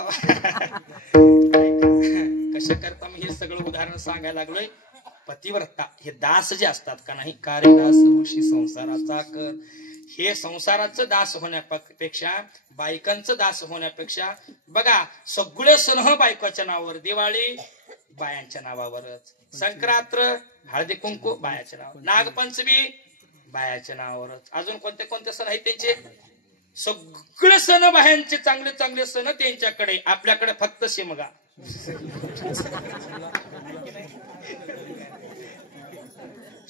कशा करता मी हे सगळं उदाहरण सांगायला लागलोय. पतिव्रता हे दास जे असतात का नाही कार्यदास ऋषी संसाराचा कर. हे संसाराचं दास होण्यापेक्षा बायकांचं दास होण्यापेक्षा बघा सगळे सण बायकाच्या नावावर. दिवाळी बायांच्या नावावरच. संक्रांत्र हळदी कुंकू बायाच्या नावावर. नागपंचमी बायाच्या नावावरच. अजून कोणते कोणते सण आहेत त्यांचे? सगळे सण बायांचे चांगले चांगले सण त्यांच्याकडे. आपल्याकडे फक्त शिमगा.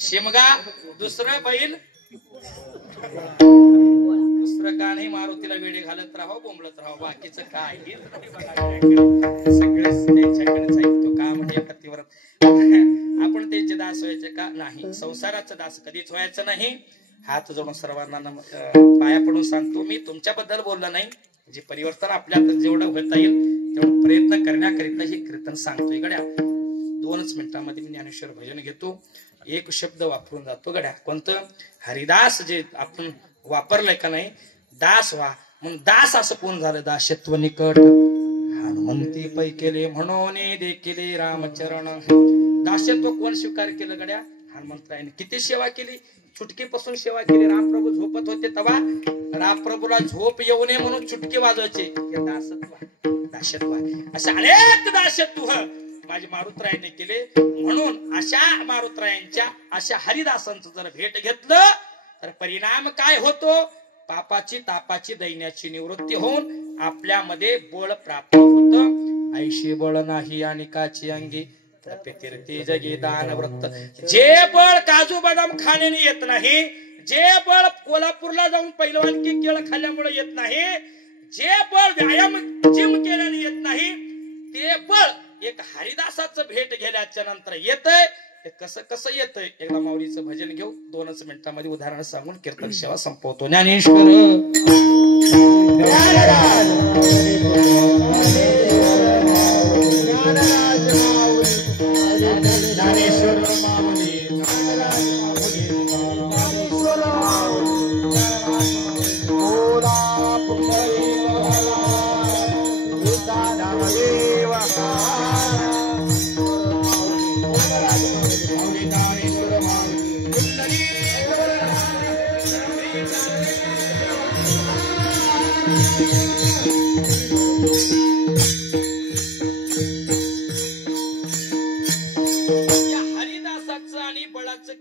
शिमगा दुसरं बैल दुसरं का नाही. मारुतीला वेडे घालत राहावं बोंबलत राहावं बाकीचं काय सगळेच त्यांच्याकडेच ऐकतो. का म्हणजे पतिव्रत आपण त्यांचे दास व्हायचे का नाही. संसाराचं दास कधीच व्हायचं नाही. हात जोडून सर्वांना पाया पडून सांगतो, मी तुमच्याबद्दल बोललो नाही, जे परिवर्तन आपल्यात जेवढं होता येईल तेवढं प्रयत्न करण्याकरिता हे कीर्तन सांगतोय गड्या. 2च मिनिटांमध्ये मी ज्ञानेश्वर भजन घेतो, एक शब्द वापरून जातो गड्या. कोणतं? हरिदास जे आपण वापरलंय का नाही, दास व्हा म्हणून. दास असं कोण झालं? दासत्व निकट हनुमंती पै केले म्हणून देखील रामचरण. दासत्व कोण स्वीकार केलं गड्या? हनुमंतरायाने. किती सेवा केली? चुटकीपासून सेवा केली. रामप्रभू झोपत होते तेव्हा रामप्रभूला झोप येऊ नये म्हणून चुटकी वाजवायचे. हे दासत्व असे अनेक दासत्व माझे मारुतरायांनी केले. म्हणून अशा मारुतरायांच्या अशा हरिदासांचं जर भेट घेतलं तर परिणाम काय होतो? पापाची तापाची दैन्याची निवृत्ती होऊन आपल्यामध्ये बळ प्राप्त होत. ऐशी बळ नाही आणि काची अंगी तीर्थी जगी दान व्रत. जे बळ काजू बदाम खाण्याने येत नाही, जे बळ कोल्हापूरला जाऊन पहिलवानकी केळ खाल्ल्यामुळे येत नाही, जे बळ व्यायाम जिम केल्याने येत नाही, ते बळ एक हरिदासाचं भेट गेल्याच्या नंतर येतंय. ते कसं कसं येतंय? एकदा माऊलीचं भजन घेऊ, 2च मिनिटांमध्ये उदाहरण सांगून कीर्तन सेवा संपवतो. ज्ञानेश्वर ज्ञानेश्वर माऊली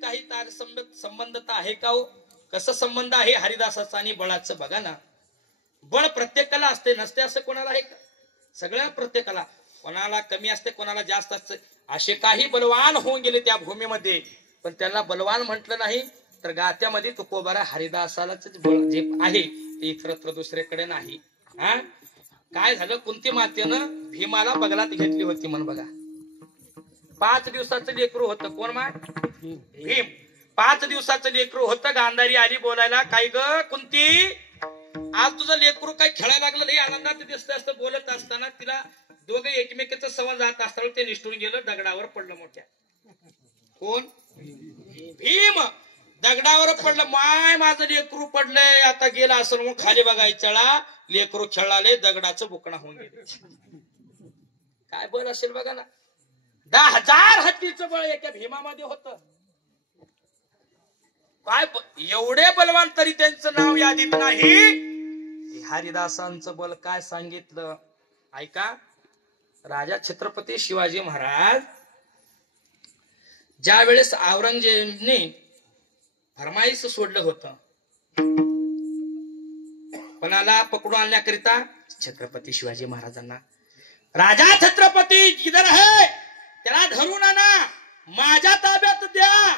काही तार संबंधता आहे का हो? कसं संबंध आहे हरिदासाचा आणि बळाचं? बघा ना, बळ प्रत्येकाला असते, नसते असं कोणाला आहे का? सगळ्या प्रत्येकाला, कोणाला कमी असते कोणाला जास्त असते. असे काही बलवान होऊन गेले त्या भूमीमध्ये, पण त्यांना बलवान म्हटलं नाही तर गात्यामध्ये तुकोबारा हरिदासालाच बळ जे आहे ते इतरत्र दुसऱ्याकडे नाही. हा काय झालं? कुंती मातेनं भीमाला बगलात घेतली होती म्हण. बघा, 5 दिवसाचं लेकरू होतं. कोण मा? भीम. 5 दिवसाचं लेकरू होतं. गांधारी आली बोलायला, काय ग कुंती, आज तुझं लेकरू काय खेळायला लागलं, लई आनंदात दिसत असतं. बोलत असताना तिला दोघे एकमेकांचा संवाद जात असताना ते निष्ठून गेलं, दगडावर पडलं मोठ्या. कोण? भीम. दगडावर पडलं. माय माझं लेकरू पडलंय, आता गेला असं मग खाली बघायचा, लेकरू खेळाले, दगडाचं बुकणा होऊन गेले. काय बळ असेल बघा ना. 10,000 हत्तीचं बळ एका भीमामध्ये होतं. काय एवढे बलवान तरी त्यांचं नाव यादीत नाही. हरिदासांचं बल काय सांगितलं ऐका. राजा छत्रपती शिवाजी महाराज ज्या वेळेस औरंगजेबने फरमाईस सोडलं होतं, कोणाला पकडून आणण्याकरिता? छत्रपती शिवाजी महाराजांना. राजा छत्रपती किधर है, त्याला धरून आणा, माझ्या ताब्यात द्या.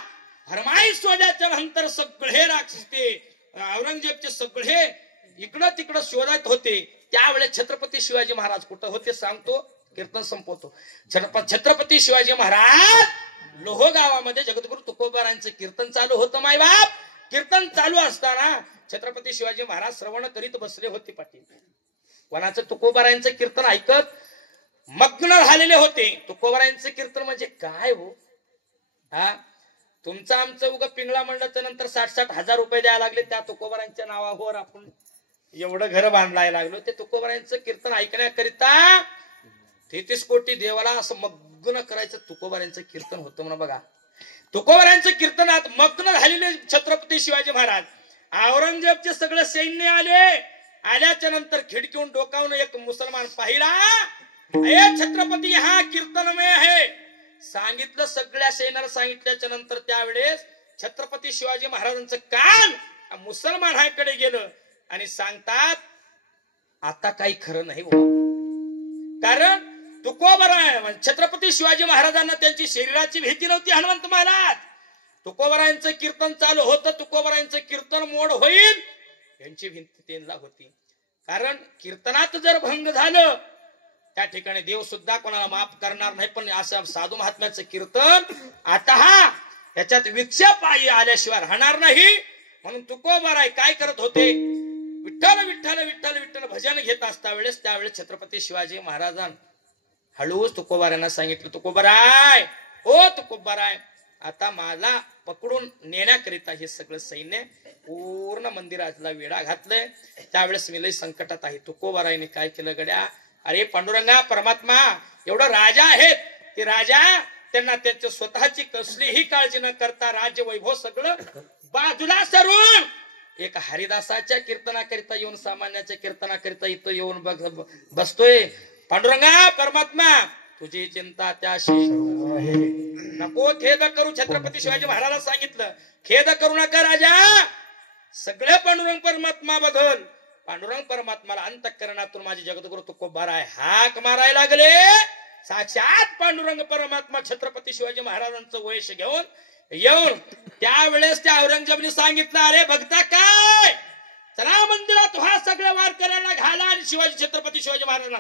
फरमाईश सोडल्याच्या नंतर सगळे राक्षस ते औरंगजेबचे सगळे इकडं तिकडं शोधत होते. त्यावेळेस छत्रपती शिवाजी महाराज कुठं होते सांगतो, कीर्तन संपवतो. छत्रपती शिवाजी महाराज लोह गावामध्ये जगद्गुरु तुकोबारांचं कीर्तन चालू होतं. माय बाप, कीर्तन चालू असताना छत्रपती शिवाजी महाराज श्रवण करीत बसले होते. पाटील कोणाचं? तुकोबारांचं कीर्तन ऐकत मग्न झालेले होते. तुकोबारांचं कीर्तन म्हणजे काय हो? हा, तुमचं आमचं उगा पिंगळा मंडळाच्या नंतर 60-60 हजार रुपये द्यायला लागले त्या तुकोबारांच्या नावावर. आपण एवढं घर बांधायला लागलो. ते तुकोबारांचं कीर्तन ऐकण्याकरिता 33 कोटी देवाला असं मग्न करायचं तुकोबारांचं कीर्तन होतं म्हणा. बघा, तुकोबारांचं कीर्तनात मग्न झालेले छत्रपती शिवाजी महाराज. औरंगजेबचे सगळे सैन्य आले. आल्याच्या नंतर खिडकीहून डोकावून एक मुसलमान पाहिला. छत्रपती हा कीर्तन में है सांगितलं. सगळ्या सैन्याला सांगितल्याच्या नंतर त्यावेळेस छत्रपती शिवाजी महाराजांचं कान मुसलमानाकडे गेलं आणि सांगतात आता काही खरं नाही बाबा. कारण तुकोबारा छत्रपती शिवाजी महाराजांना त्यांची शरीराची भीती नव्हती. हनुमंत महाराज तुकोबारांचं कीर्तन चालू होतं. तुकोबारांचं कीर्तन मोड होईल यांची भीती त्यांना होती. कारण कीर्तनात जर भंग झालं त्या ठिकाणी देव सुद्धा कोणाला माफ करणार नाही. पण असं साधू महात्म्याचं कीर्तन आता हा याच्यात विक्षेप आल्याशिवाय राहणार नाही. म्हणून तुकोबाराय काय करत होते, विठ्ठल विठ्ठल विठ्ठल विठ्ठल भजन घेत असता वेळेस त्यावेळेस छत्रपती शिवाजी महाराजां हळूच तुकोबारांना सांगितलं, तुकोबाराय ओ तुकोबाराय, आता मला पकडून नेण्याकरिता हे सगळं सैन्य पूर्ण मंदिराला वेढा घातलंय, त्यावेळेस मी लय संकटात आहे. तुकोबारायने काय केलं गड्या, अरे पांडुरंगा परमात्मा एवढं राजा आहेत, ते राजा त्यांना त्यांच्या स्वतःची कसलीही काळजी न करता राज्य वैभव सगळं बाजूला सरून एक हरिदासाच्या कीर्तनाकरिता येऊन, सामान्याच्या कीर्तनाकरिता इथं येऊन बसतोय. पांडुरंगा परमात्मा तुझी चिंता त्याशी नको खेद करू. छत्रपती शिवाजी महाराजांना सांगितलं, खेद करू नका राजा, सगळे पांडुरंग परमात्मा बघल. पांडुरंग परमात्माला अंतःकरणातून माझे जगद्गुरु तुकोबाराय हाक मारायला लागले. साक्षात पांडुरंग परमात्मा छत्रपती शिवाजी महाराजांचं वयश घेऊन येऊन त्यावेळेस त्या औरंगजेबने सांगितलं, अरे बघता काय, चला मंदिरात हा सगळ्या वार करायला घाला. आणि शिवाजी छत्रपती शिवाजी महाराजांना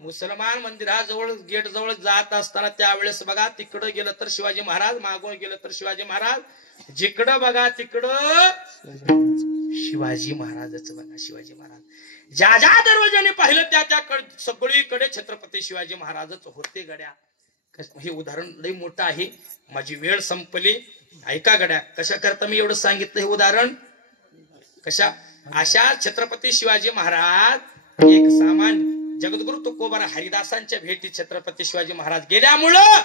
मुसलमान मंदिराजवळ गेट जवळ जात असताना त्यावेळेस बघा, तिकडं गेलं तर शिवाजी महाराज, मागून गेलं तर शिवाजी महाराज, जिकडं बघा तिकडं शिवाजी महाराजच बघा. शिवाजी महाराज ज्या ज्या दरवाजाने पाहिलं त्या सगळीकडे छत्रपती शिवाजी महाराजच होते गड्या. हे उदाहरण लई मोठं आहे, माझी वेळ संपली. ऐका गड्या, कशा करता मी एवढं सांगितलं हे उदाहरण, कशा अशा छत्रपती शिवाजी महाराज एक सामान्य जगद्गुरु तुकोबारा हरिदासांच्या भेटी छत्रपती शिवाजी महाराज गेल्यामुळं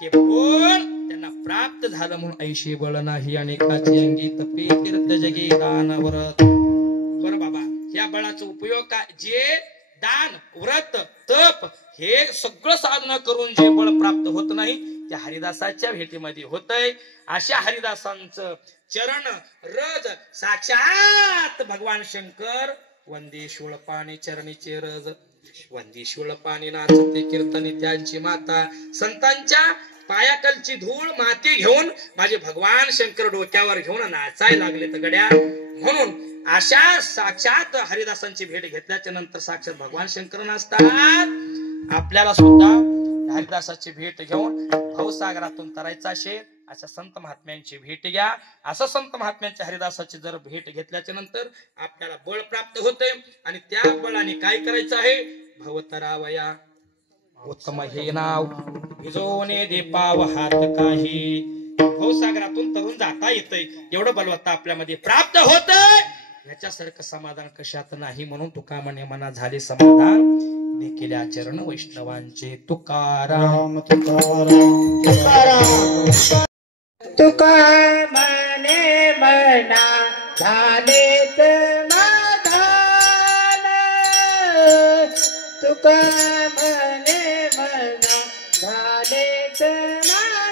हे बळ त्यांना प्राप्त झालं. म्हणून ऐशी बळ नाही अनेकाची अंगी तपे तीर्थ जगी दान व्रत. बरं बाबा, या बळाचा उपयोग काय, जे दान व्रत तप हे सगळं साधना करून जे बळ प्राप्त होत नाही त्या हरिदासाच्या भेटीमध्ये होतय. अशा हरिदासांचं चरण रज साक्षात भगवान शंकर वंदे शूळपाणी चरणीचे रज, वंदी शूळपाणी नाचते कीर्तनी त्यांची माता. संतांच्या पायाकलची धूळ माती घेऊन माझे भगवान शंकर डोक्यावर घेऊन नाचायला लागले तर गड्या. म्हणून अशा साक्षात हरिदासांची भेट घेतल्याच्या नंतर साक्षात भगवान शंकर नाचतात. आपल्याला सुद्धा हरिदासाची भेट घेऊन भवसागरातून तरायचा असेल अशा संत महात्म्यांची भेट घ्या. असं संत महात्म्यांच्या हरिदासाची जर भेट घेतल्याच्या नंतर आपल्याला बळ प्राप्त होते. आणि त्या बळाने काय करायचं आहे, भवतरावया उत्तम हे नाव भिजवणे दीपाव हात काही. भवसागरातून तरुण जाता येतंय, एवढं बलवत्ता आपल्यामध्ये प्राप्त होतंय. याच्यासारखं समाधान कशात नाही. म्हणून तुका म्हणे मना झाले समाधान देखील चरण वैष्णवांचे. तुकाराम तुकाराम तुकाराम. तुका म्हणे मना झाले समाधान, तुका म्हणे मना झाले समाधान,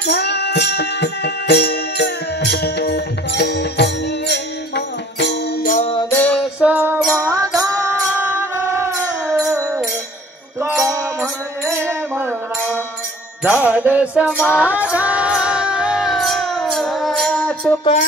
झाले समाधान, तुका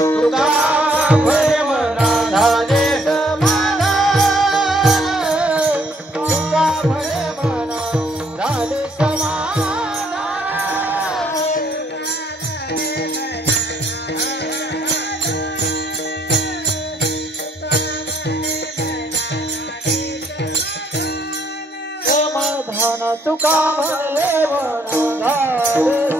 तुका म्हणे मना झाले समाधान तुका म्हणे मना झाले समाधान तुका म्हणे मना झाले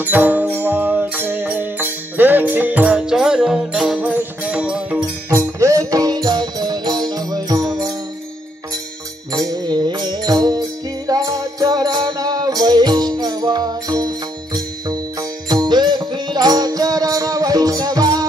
वैष्णवाचे देखिला चरण वैष्णव देखिला चरण वैष्णव देखिला चरण वैष्णवाचे देखिला चरण वैष्णवाचे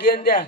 गेंद्या